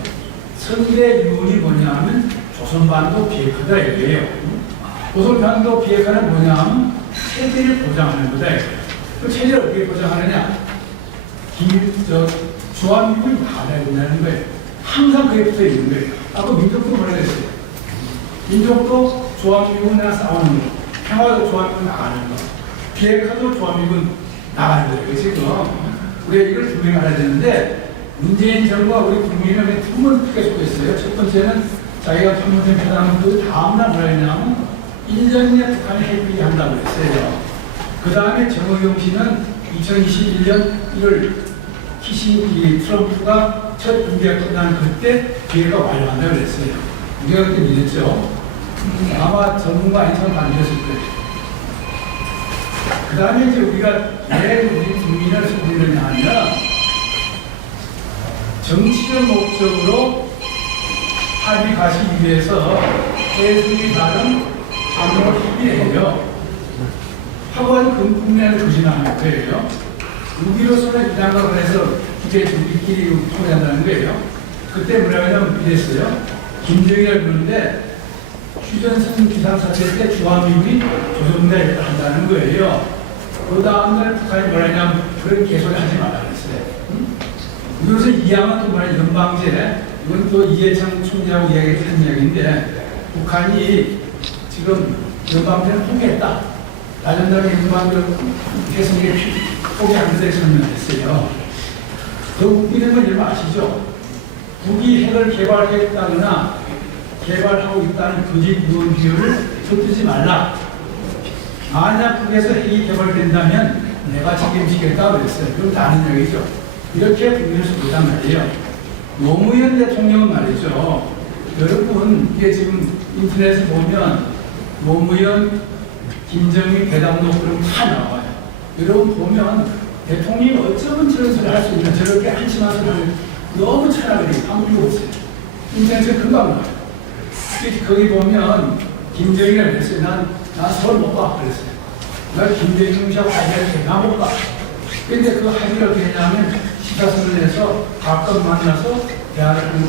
선대유언이 뭐냐 하면 조선반도 비핵화다 이거예요. 조선반도 비핵화는 뭐냐 하면 체제를 보장하는 거다 이거예요. 그 체제를 어떻게 보장하느냐? 주한미군이 나가야 된다는 거예요. 항상 그게 붙어 있는 거예요. 아까 민족도 뭐라 그랬어요? 민족도 주한미군이랑 싸우는 거, 평화도 주한미군 나가는 거, 비핵화도 주한미군 나가는 거예요. 지금 우리가 이걸 분명히 알아야 되는데 문재인 정부가 우리 국민을 두 번 크게 속였어요. 첫 번째는 자기가 판문점 회담한 그 다음날 뭐라 했냐면 1년 내에 북한이 핵폐기 한다고 했어요. 그 다음에 정의용 씨는 2021년 1월 트럼프가 첫 임기가 끝난 그때 기회가 완료한다고 그랬어요. 우리가 그때 믿었죠. 아마 전문가 아닌 사람 안 믿었을 거예요. 그 다음에 이제 우리가 왜 우리 국민을 속이느냐 하면 정치적 목적으로 합의 가시기 위해서 해석이 다른 장로를 협의해요. 하고는 국민을 조심하는 거예요. 우리로서는 이 장각을 해서 이게 우리끼리 통일한다는 거예요. 그때 뭐라고 하냐면 이랬어요. 김정일을 부르는데 휴전선 기상사태 때 주한미군이 조정대를 한다는 거예요. 그 다음날 북한이 뭐라 하냐면 그런 개소리 하지 말라 그랬어요. 그래서 이 양은 또 뭐냐 연방제 이건 또 이해창 총리하고 이야기한 이야기인데 북한이 지금 연방제를 포기했다. 나전당의 연방제 개성에 포기한 것을 설명했어요. 더 웃기는 건 여러분 아시죠? 북이 핵을 개발했다거나 개발하고 있다는 거짓 유언 비율을 쏟지 말라. 만약 북에서 핵이 개발된다면 내가 책임지겠다 그랬어요. 그럼 다 아는 얘기죠. 이렇게 북에서 보단 말이에요. 노무현 대통령은 말이죠. 여러분, 이게 지금 인터넷에 보면 노무현, 김정일, 배당록 그런 다 나와요. 여러분 보면 대통령이 어쩌면 저런 소리 할 수 있나, 저렇게 한심한 소리를 너무 차라리 아무 이유 없어요. 인터넷에 금방 나와요. 거기 보면 김정일이 그랬어요. 난 서울 못 가. 그랬어요. 나 김대중 씨하고 하이를 나 못 가. 근데 그 하이를 어떻게 했냐면 시사선을 해서 가끔 만나서 대화를 하는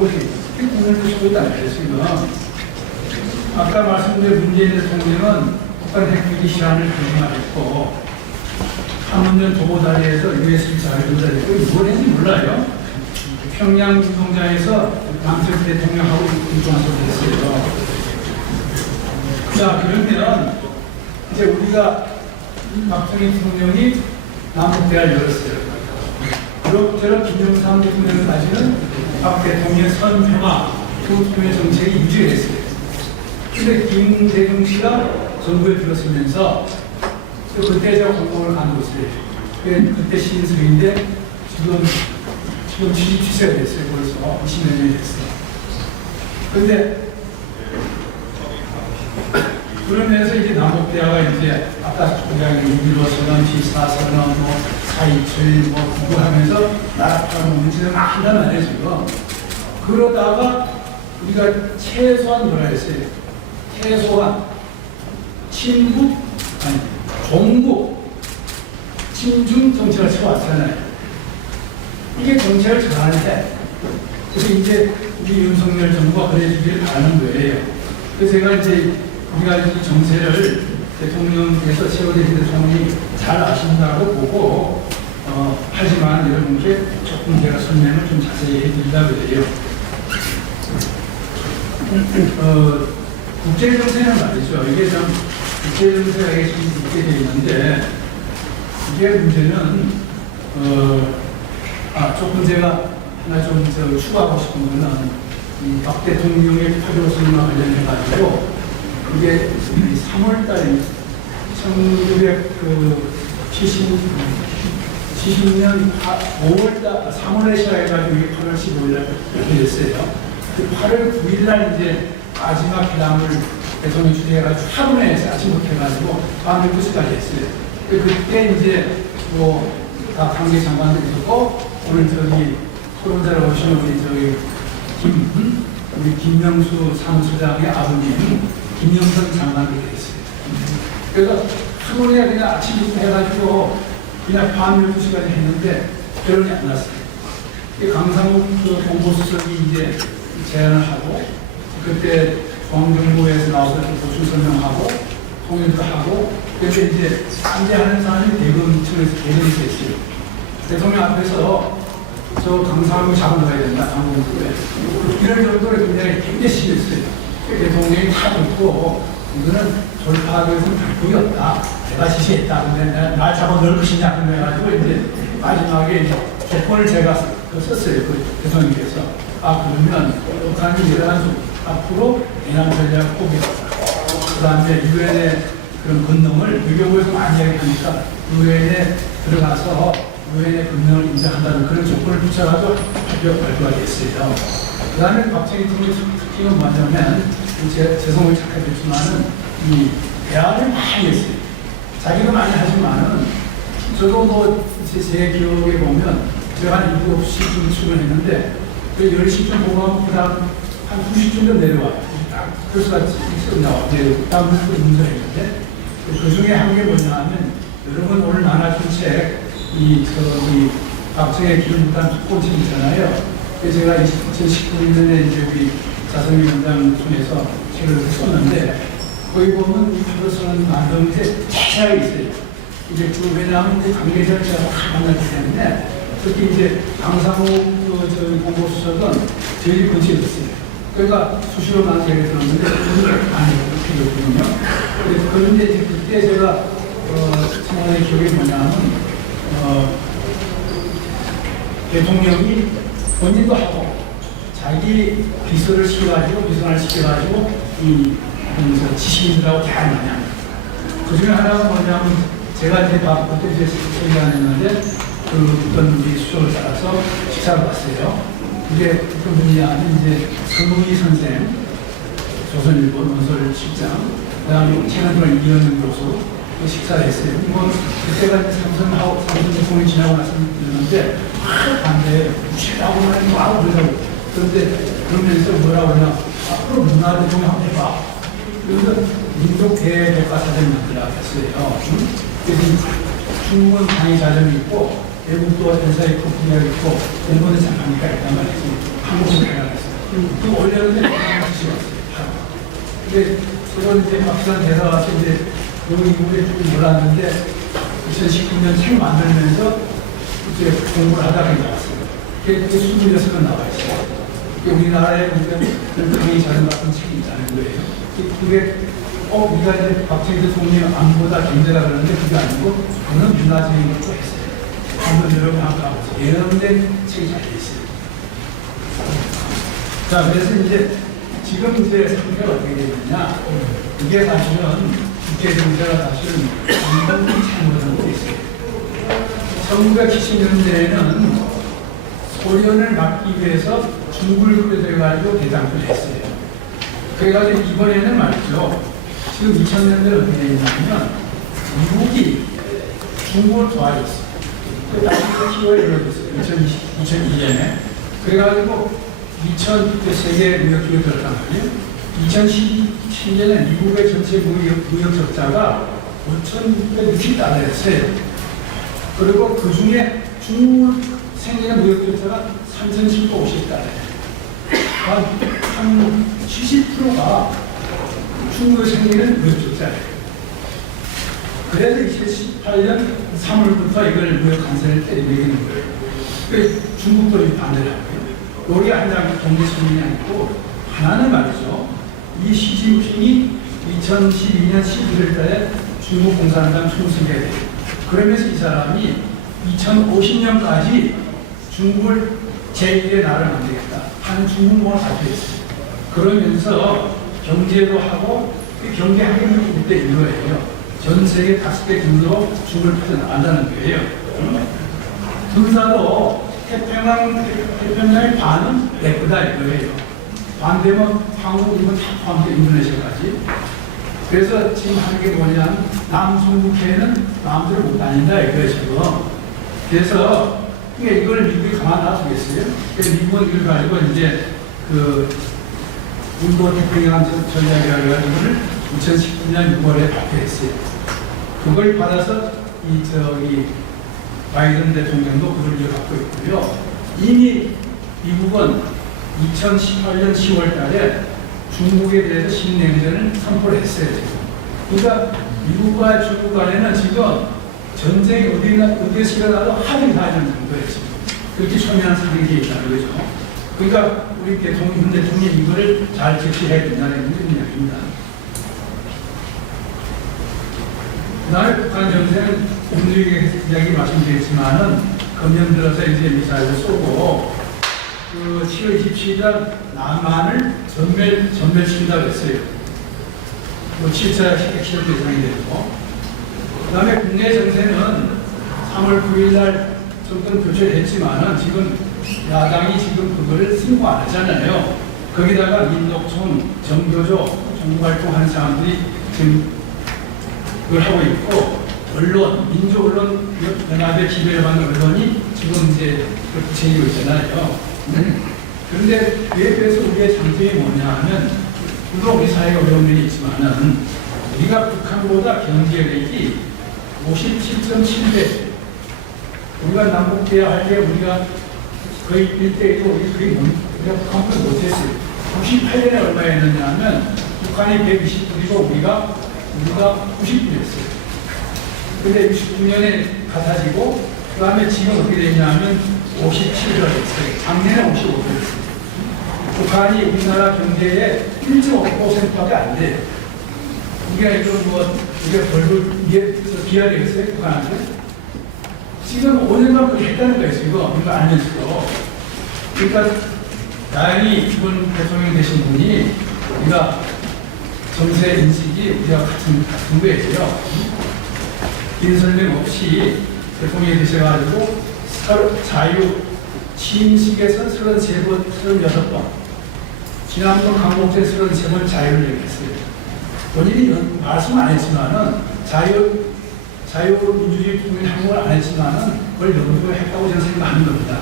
것이 꿈을 꾸시고 있다는 거예요. 지금. 아까 말씀드린 문재인 대통령은 북한 핵무기 실험을 거짓말했고 판문점 도보다리에서 USB 자료를 조달했고 뭘 했는지 몰라요. 평양 운동장에서 남철 대통령하고 운동하셔서 했어요. 자, 그러면 이제 우리가 박정희 대통령이 남북대화를 열었어요. 그럼 김정삼 대통령까지는 박 대통령의 선평화, 투통의 정책이 유지했어요. 근데 김대중 씨가 정부에 들어서면서 그때 제가 공공을 간뒀어요. 그때 신인수인데 지금 77세가 됐어요. 벌써 20몇 년이 됐어요. 근데 그러면서 이제 남북대화가 이제 아까 총장이 6.15 선언, 14 선언, 뭐 4.27, 뭐 구구하면서 나라 파는 문제를 막 한단 말이에요, 지금. 그러다가 우리가 최소한 뭐라 했어요? 최소한 친북, 아니, 종북, 친중 정책을 쳐왔잖아요. 이게 정책을 잘하는데, 그래서 이제 우리 윤석열 정부가 그래주기를 바라는 거예요. 그래서 제가 이제 우리가 이 정세를 대통령께서 세워주신 대통령이 잘 아신다고 보고, 하지만 여러분께 조금 제가 설명을 좀 자세히 해드리려고 해요. 국제정세는 말이죠. 이게 좀 국제정세가 있게 되어 있는데, 이게 문제는, 조금 제가 하나 좀 추가하고 싶은 거는, 박 대통령의 파교선과 관련해가지고, 이게 3월 달에 1970년 3월에 시작해가지고 이게 8월 15일 날 이렇게 됐어요. 그 8월 9일 날 이제 마지막 기람을 대통령이 주재해가지고 하루 내에 아침부터 해가지고 밤 12시까지 했어요. 그때 이제 다 관계 장관들이 있었고, 오늘 저기 토론자로 오신 우리 우리 김명수 사무처장의 아버님 김영선 장관이 됐어요. 그래서 하루에 그냥 아침부터 해가지고 그냥 밤 12시까지 했는데 결론이 안 났어요. 강상욱 공보수석이 이제 제안을 하고, 그때 중앙정부에서 나와서 보충 설명하고 통일도 하고, 그래서 이제 반대하는 사람이 대검청에서 대검이 됐어요. 대통령 앞에서 저 강상욱 잡아놔야 된다, 강공부에. 이런 정도로 굉장히 심했어요. 대통령이 다 듣고, 이거는 돌파하기에서는 발목이 없다. 내가 지시했다. 근데 날 잡아 넣을 것이냐. 그래가지고 이제 마지막에 이제 조건을 제가 썼어요. 그 대통령께서. 그러면 북한이 일어난 앞으로 대남 전략을 포기했다. 그 다음에 유엔의 그런 권능을 외교부에서 많이 이야기하니까 유엔에 들어가서 유엔의 권능을 인정한다는 그런 조건을 붙여가지고 발표가 됐어요. 그 다음에 박정희 대통령의 특징은 뭐냐면, 죄송을 착각했지만은, 이 대화를 많이 했어요. 자기도 많이 하지만은, 저도 제 기억에 보면, 제가 한 7시쯤 출근했는데, 10시쯤 보고, 그 다음 한 2시쯤 내려와요. 교수가 나와. 다음 주 문제했는데, 그 중에 한 게 뭐냐 하면, 여러분 오늘 나눠준 책, 박정희 기념부단 특공책이잖아요. 제가 2019년에 이제 우리 자성희 원장 통해서 책을 썼는데, 거기 보면 이 파도선언 만드는데 자세하게 있어요. 이제 왜냐하면 관계자를 제가 다 만났기 때문에, 특히 이제 강상욱 공보수석은 제일 근처에 있어요. 그러니까 수시로 나는 얘기를 들었는데, 그걸 많이 필요했거든요. 그런데 그때 제가, 청와대 기억이 뭐냐면, 대통령이 본인도 하고 자기 비서를 시켜가지고 지시인들하고 대화를 많이 합니다. 그 중에 하나가 뭐냐면, 제가 이제 그때 소개 안 했는데, 어떤 우리 수석을 따라서 식사를 왔어요. 이게 그분이 아닌 이제 서문희 선생, 조선일보 논설실장, 그다음에 최근에 이현영 교수 그 식사를 했어요. 뭐 그때가 삼선 대통령이 지나고 나서 들었는데 반대 무시하고 하고 그러더라고. 그런데 그러면서 뭐라고 하냐, 앞으로 문화 대통령 한번 해봐. 그래서 민족대백과사전을 만들라고 했어요. 그래서 중국은 강의 자전이 있고 외국도 전사에 있고 분야가 있고 일본은 장하니까 있단 말이지. 한국은 해야 했어요. 그 원래는 다시 왔어요. 근데 저는 이제 막상 대사 와서 이제 여기 이분에 좀 몰랐는데 2019년 책 만들면서 이제 공부를 하다가 나왔어요. 그게 26권 나와 있어요. 우리나라에 우리가 강의 자전 같은 책이 있다는 거예요. 그게 우리가 이제 박정희 대통령 안보다 경제다 그러는데 그게 아니고 그는 문화적인 것도 했어요. 한번 여러분 한번 가보세요. 예언된 책이 잘 있어요. 자, 그래서 이제 지금 이제 상태가 어떻게 되느냐? 이게 사실은 국제 정세가 사실은 완전히 잘못하고 있어요. 1970년대에는 소련을 막기 위해서 중국을 끌어들여가지고 대장군을 했어요. 그래가지고 이번에는 말이죠. 지금 2000년대에 어떻게 되냐면 미국이 중국을 도와줬어요. 그 나중에 10월에 이루어졌어요. 2002년에. 그래가지고 2000 세계 무역기구 들었단 말이에요. 2017년에 미국의 전체 무역 적자가 5,660달러였어요. 그리고 그 중에 중국 생기는 무역 적자가 3,750달러예요. 한 70%가 중국에 생기는 무역 적자예요. 그래서 2018년 3월부터 이걸 무역 관세를 때리는 거예요. 그 중국도 반대를 하고요. 우리 하나는 동계선언이 아니고 하나는 말이죠. 이 시진핑이 2012년 11월 달에 중국 공산당 총수가 돼요. 그러면서 이 사람이 2050년까지 중국을 제1의 나라를 만들겠다 하는 중국몽을 발표했어요. 그러면서 경제도 하고 그 경제 핵심이 그때 이거예요. 전 세계 5개 군으로 중국을 펴나간다는 거예요. 군사도 태평양의 반은 내 거다 이거예요. 반대면 한국이면 다 포함돼 인도네시아까지. 그래서 지금 하는 게 뭐냐면 남중국해에는 남들을 못 다닌다 이거예요 지금. 그래서 이걸 미국이 가만 놔두겠어요? 그래서 미국은 이걸 가지고 이제 그 인도 태평양 전략이라고 해가지고 2019년 6월에 발표했어요. 그걸 받아서 바이든 대통령도 그걸 이어갖고 있고요. 이미 미국은 2018년 10월 달에 중국에 대해서 신냉전을 선포를 했어요. 지금. 그러니까 미국과 중국 간에는 지금 전쟁이 어디에서 일어나도 합의하는 정도예요. 지금. 그렇게 초미한 상황이 있다는 거죠. 그러니까 우리 문 대통령이 이거를 잘 지켜야 된다는 이야기입니다. 그다음에 북한 정세는 오늘 이야기 말씀드렸지만은 금년 들어서 이제 미사일을 쏘고 그 7월 27일 남한을 전멸시킨다고 했어요. 뭐 7차 핵실험 대상이 되고 그 다음에 국내 정세는 3월 9일 날 정권 교체를 했지만은 지금 야당이 지금 그거를 승부 안 하잖아요. 거기다가 민노총, 정교조, 정부활동하는 사람들이 지금 그걸 하고 있고 언론, 민주언론 연합의 지배를 받는 언론이 지금 이제 그렇게 지니고 있잖아요. 그런데 그에 비해서 우리의 장점이 뭐냐 하면 물론 우리 사회가 어려운 면이 있지만은 우리가 북한보다 경제력이 57.7배 우리가 남북대화 할 때 우리가 거의 1대1로 우리가 북한보다 못했어요. 98년에 얼마였느냐 하면 북한이 120불이고 우리가 90불이었어요. 근데 69년에 같아지고 그 다음에 지금 어떻게 됐냐면 57불이 됐어요. 작년에 55불이었어요. 북한이 우리나라 경제의 1.5%밖에 안 돼요. 우리가 우리가 벌벌 비해야 되겠어요? 북한한테? 지금 5년만 그렇게 했다는 거예요, 지금. 우리가 알면서도. 그러니까, 다행히 이번 대통령 되신 분이 우리가 정세 인식이 우리가 같은 거예요. 긴 설명 없이 대통령이 되셔가지고 자유, 침식에서 33번, 36번, 지난번 강복제 33번 자유를 얘기했어요. 본인이 말씀 안 했지만은 자유민주주의 국민 항목을 안 했지만은 그걸 연구했다고 저는 생각하는 겁니다.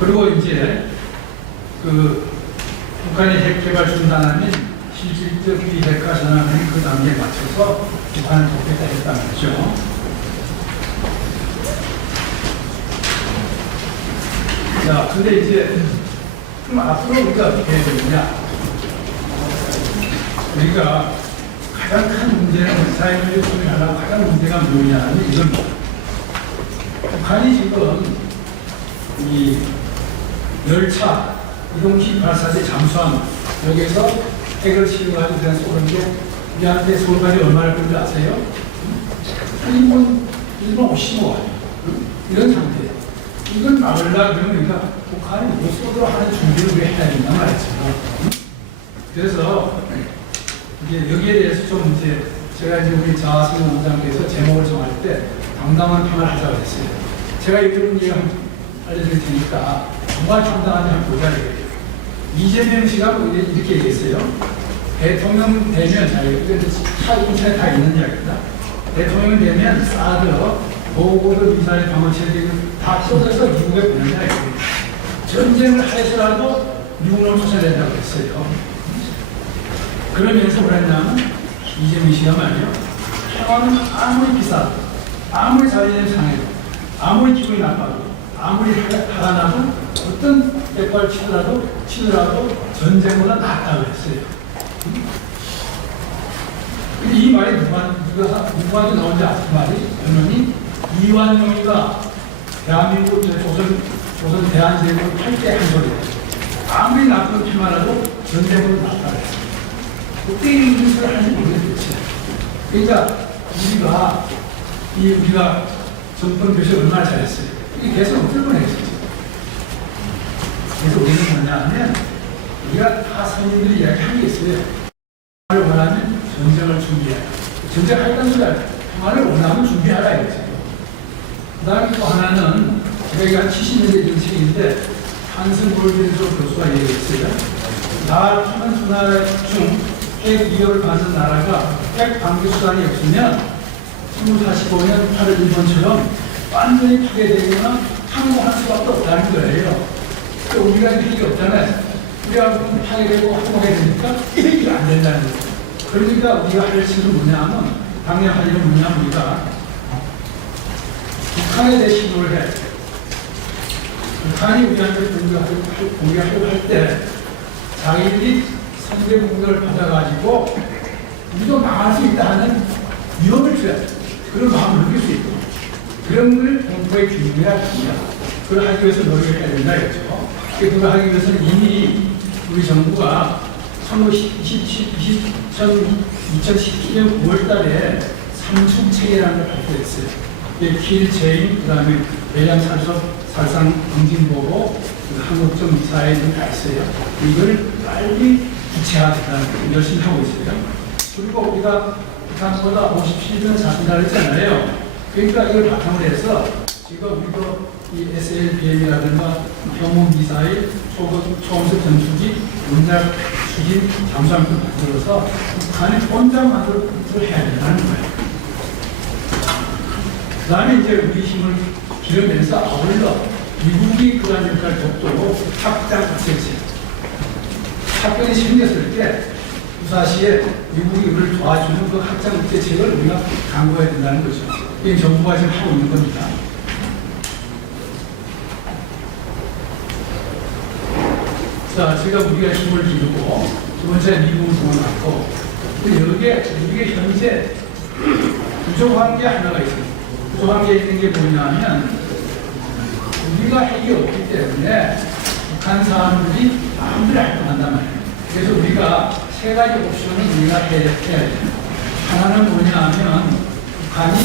그리고 이제 그 북한의 핵개발 중단하면 실질적 비핵화 전환은 그 단계에 맞춰서 북한을 돕겠다 했다는 거죠. 자, 근데 이제 그럼 앞으로 우리가 어떻게 해야 되느냐? 우리가 가장 큰 문제는 자유민주 국민을 하려고 가장 문제가 뭐냐면 이겁니다. 북한이 지금 이 열차 이동식 발사대 잠수함 여기에서 핵을 실어가지고 그냥 쏘는데 우리한테 서울까지 얼마나 걸는지 아세요? 일본 55원 이런 상태예요. 이걸 막으려고 그러면 우리가 북한이 못 쏘도록 하는 준비를 우리가 해야 된단 말이죠. 그래서 이제 여기에 대해서 좀 이제 제가 이제 우리 자하승 원장께서 제목을 정할 때 당당한 평을 하자고 했어요. 제가 이런 얘기 알려드릴 테니까 정말 당당한지 한번 보자 이거예요. 이재명 씨가 이렇게 얘기했어요. 대통령 되면 자 인터넷 다 있는 이야기입니다. 대통령 되면 사드, 보고도 미사일 방어체계 다 쏟아서 미국에 보낸다 이거예요. 전쟁을 하더라도 미국을 쫓아낸다고 했어요. 그러면서 뭐랬냐면 이재명 씨가 말이요. 평화는 아무리 비싸도, 아무리 자리는 상해도, 아무리 기분이 나빠도, 아무리 화가 나도 어떤 대가를 치더라도 전쟁보다 낫다고 했어요. 근데 이 말이 누구한테 나온지 아시는 말이? 여러분이 이완용이가 대한민국 조선 대한제국을 할 때 한 소리예요. 아무리 나쁜 평화라도 전쟁보다 낫다고 했어요. 그때 이 짓을 하는지 모르겠어요. 그러니까 우리가 정권 교실 얼마나 잘했어요. 이게 계속 어떨 뻔했었죠. 그래서 우리는 뭐냐면 우리가 다 선임들이 이야기한 게 있어요. 평화를 원하면 전쟁을 준비해라. 전쟁하겠다는 소리 아니에요. 평화를 원하면 준비하라 이거죠. 그 다음에 또 하나는 제가 한 70년대 된 책인데 한승 골든조 교수가 얘기했어요. 나 같은 수나라 중 핵 위협을 받는 나라가 핵 방기 수단이 없으면 1945년 8월 일본처럼 완전히 파괴되거나 항복할 수밖에 없다는 거예요. 우리가 핵이 없잖아요. 우리가 파괴되고 항복해야 되니까 핵이 안 된다는 거예요. 그러니까 우리가 할 일은 뭐냐면 당연히 할 일은 뭐냐면 우리가 북한에 대해 신호를 해. 북한이 우리한테 공격하려고 할 때 자기들이 선제 공격을 받아가지고 우리도 망할 수 있다 하는 위험을 줘야 돼. 그런 마음을 느낄 수 있고 그런 걸 공부의 기준이라 합니다. 그걸 하기 위해서 노력을 해야 된다 이거죠. 그걸 하기 위해서는 이미 우리 정부가 2017년 9월 달에 3중 체계라는 걸 발표했어요. 킬, 체인, 그 다음에 대량 살상 응징보고, 한국적 미사일 다 있어요. 이걸 빨리 구체화되다는 열심히 하고 있어요. 그리고 우리가 북한보다 57년 자신다 했잖아요. 그러니까 이걸 바탕으로 해서 지금 우리도 이 SLBM이라든가 평원 미사일, 초음속 전투기, 문장 추진, 잠수함을 만들어서 북한이 혼자 만들어 해야 된다는 거예요. 그 다음에 이제 우리 힘을 기르면서 아울러 미국이 그런 역할을 돕도록 확장 박세체. 사건이 생겼을 때 유사시에 미국이 우리를 도와주는 그 확장 국제책을 우리가 강구해야 된다는 거죠. 이게 정부가 지금 하고 있는 겁니다. 자, 제가 우리가 힘을 기르고 두 번째 미국을 동원하고 여기에 우리가 현재 부족한 게 하나가 있습니다. 부족한 게 있는 게 뭐냐면 우리가 핵이 없기 때문에 북한 사람들이 마음대로 활동한단 말이에요. 그래서 우리가 세 가지 옵션을 우리가 해야 돼요. 하나는 뭐냐면 북한이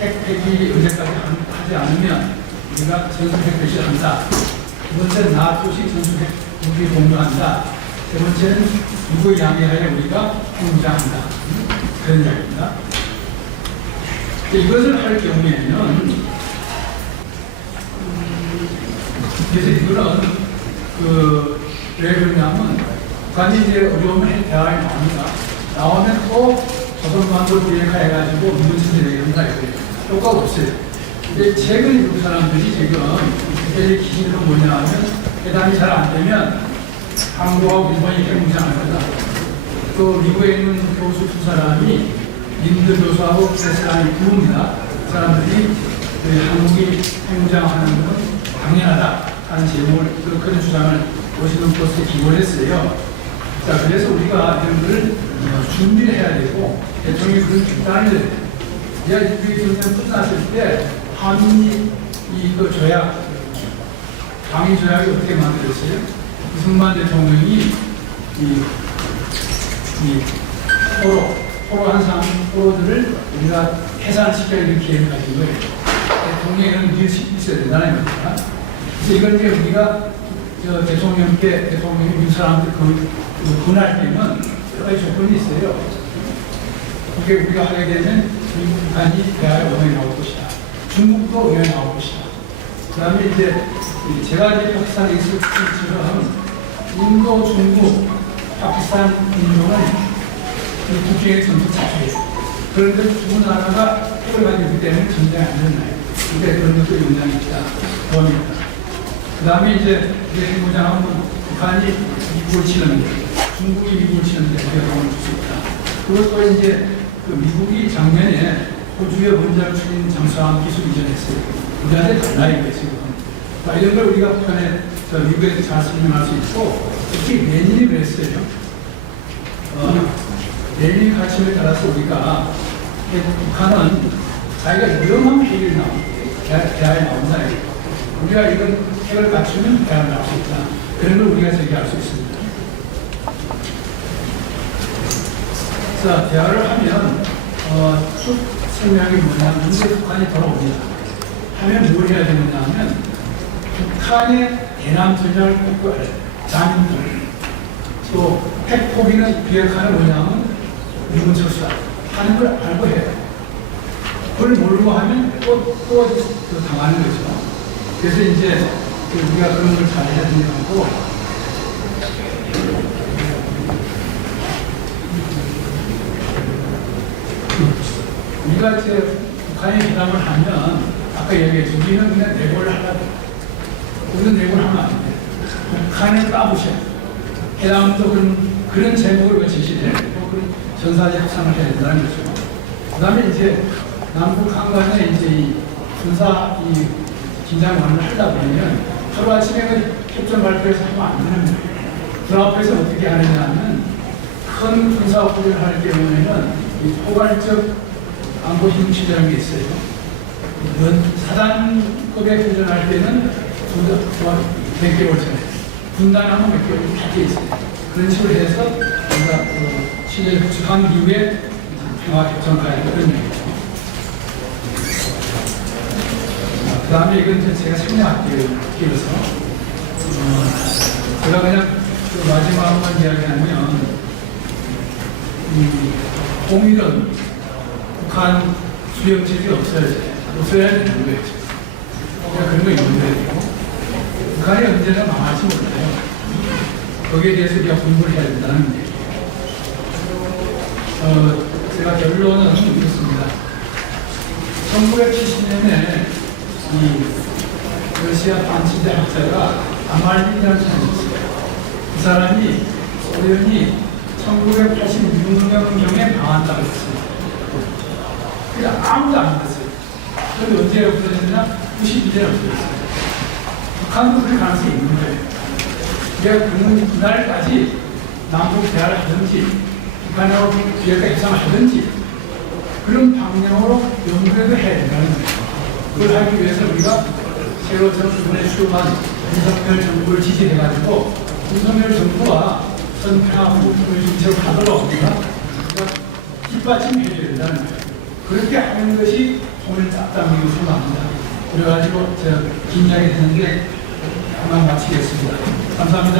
핵 폐기 언제까지 하지 않으면 우리가 전술핵 배치를 한다. 두 번째는 나토식 전술핵 무기 공유한다. 세 번째는 누구 양해하에 우리가 핵무장한다. 그런 이야기입니다. 이것을 할 경우에는 그래서 이거는 왜 그러냐면 북한이 이제 어려움을 대화에 나옵니다. 나오면 또 조선반도 비핵화해가지고 미군 내려온다 이거예요. 효과가 없어요. 근데 최근 미국 사람들이 지금 이제 기준은 뭐냐 하면 회담이 잘 안 되면 한국하고 일본이 핵무장을 한다. 또 미국에 있는 교수 두 사람이 인도 교수하고 프레스라인이 부릅니다. 그 사람들이 한국이 핵무장하는 건 당연하다 하는 제목을 그런 주장을 워싱턴 포스트에 기고를 했어요. 자, 그래서 우리가 이런 걸 준비를 해야 되고 대통령이 그런 결단을 해야 돼요. 제가 6.25 끝났을 때 한미 이거 조약, 방위 조약이 어떻게 만들었어요? 이승만 대통령이 포로들을 우리가 해산시켜야 되는 기회를 가진 거예요. 대통령은 이길 수 있어야 된다는 겁니다. 그래서 이걸 이제 우리가 대통령이 미국 사람들 군할 때는 여러 가지 조건이 있어요. 이게 우리가 하게 되면 미국, 북한이 대화에 의원이 나올 것이다. 중국도 의원이 나올 것이다. 그 다음에 이제 제가 이제 파키스탄에 있을 때처럼 인도, 중국, 파키스탄 인도는 국경의 전투 자체예요. 그런데 두 나라가 핵을 가지고 있기 때문에 전쟁이 안 일어나요. 그러니까 그런 것도 영향이 있다. 포함입니다. 그 다음에 이제 핵무장하면 북한이 미국을 치는데, 중국이 미국을 치는데 우리가 도움을 줄 수 있다. 그것도 이제 미국이 작년에 호주에 원자력 추진 잠수함 기술 이전했어요. 우리한테 달라요, 지금. 이런 걸 우리가 북한에, 미국에 잘 설명할 수 있고, 특히 레닌이 그랬어요. 레닌 가치를 따라서 우리가 북한은 자기가 위험한 핵을 대화에 나온다. 우리가 이건 핵을 갖추면 대화에 나올 수 있다. 그런 걸 우리가 제기할 수 있습니다. 자, 대화를 하면 쭉 설명이 뭐냐면 이제 북한이 돌아옵니다. 하면 뭘 해야 되느냐 하면 북한의 대남 전략을 꺾어야 해요. 장인들. 또 핵포기는 비핵화는 뭐냐면 미군 철수다 하는 걸 알고 해요. 그걸 모르고 하면 또 당하는 거죠. 그래서 이제 우리가 그런 걸 잘 해야 되는 거고, 우리가 이제 북한이 회담을 하면 아까 얘기했죠. 우리는 그냥 내고를 하려고. 우리는 내고를 하면 안 돼. 북한을 까부셔. 해담도 그런 제목을 제시를 해고 그런 전사지 협상을 해야 된다는 거죠. 그 다음에 이제 남북 한간에 이제 이 군사 긴장 완화를 하다 보면 하루아침에 그 협정 발표해서 하면 안 되는 거예요. 그 앞에서 어떻게 하느냐면 큰 군사 훈련을 할 경우에는 이 포괄적 안보 힘치라는 게 있어요. 사단급의 훈련할 때는 100개월 전에 분단하면 몇 개월 밖에 있어요. 그런 식으로 해서 우리가 신뢰를 구축한 이후에 평화협정까지 그런 얘기죠. 그 다음에 이건 제가 설명할게요. 제가 그냥 마지막만 이야기하면 통일은 북한 수용체제 없어야 되는 거예요. 그런 거 있는데 북한이 언제나 망하지 못해요. 거기에 대해서 우리가 공부를 해야 된다는 얘기예요. 제가 결론은 이렇습니다. 1970년에 이 러시아 반치대 학자가 아말린이라는 사람이 있어요. 그 사람이 소련이 1986년경에 망한다고 했어요. 그냥 아무도 안 믿었어요. 그런데 언제 없어졌냐? 92년에 없어졌어요. 북한도 그럴 가능성이 있는 거예요. 우리가 그날까지 남북 대화를 하든지 북한하고 비핵화 협상을 하든지 그런 방향으로 연구를 해야 된다는 거예요. 그걸 하기 위해서 우리가 새로 이번에 출범한 윤석열 정부를 지지해가지고 윤석열 정부가 전 평화국을 정책을 하도록 우리가 뒷받침해야 된다는 거예요. 그렇게 하는 것이 오늘 딱 담기고 소망합니다. 그래가지고 제가 긴 이야기 했는데 그만 마치겠습니다. 감사합니다.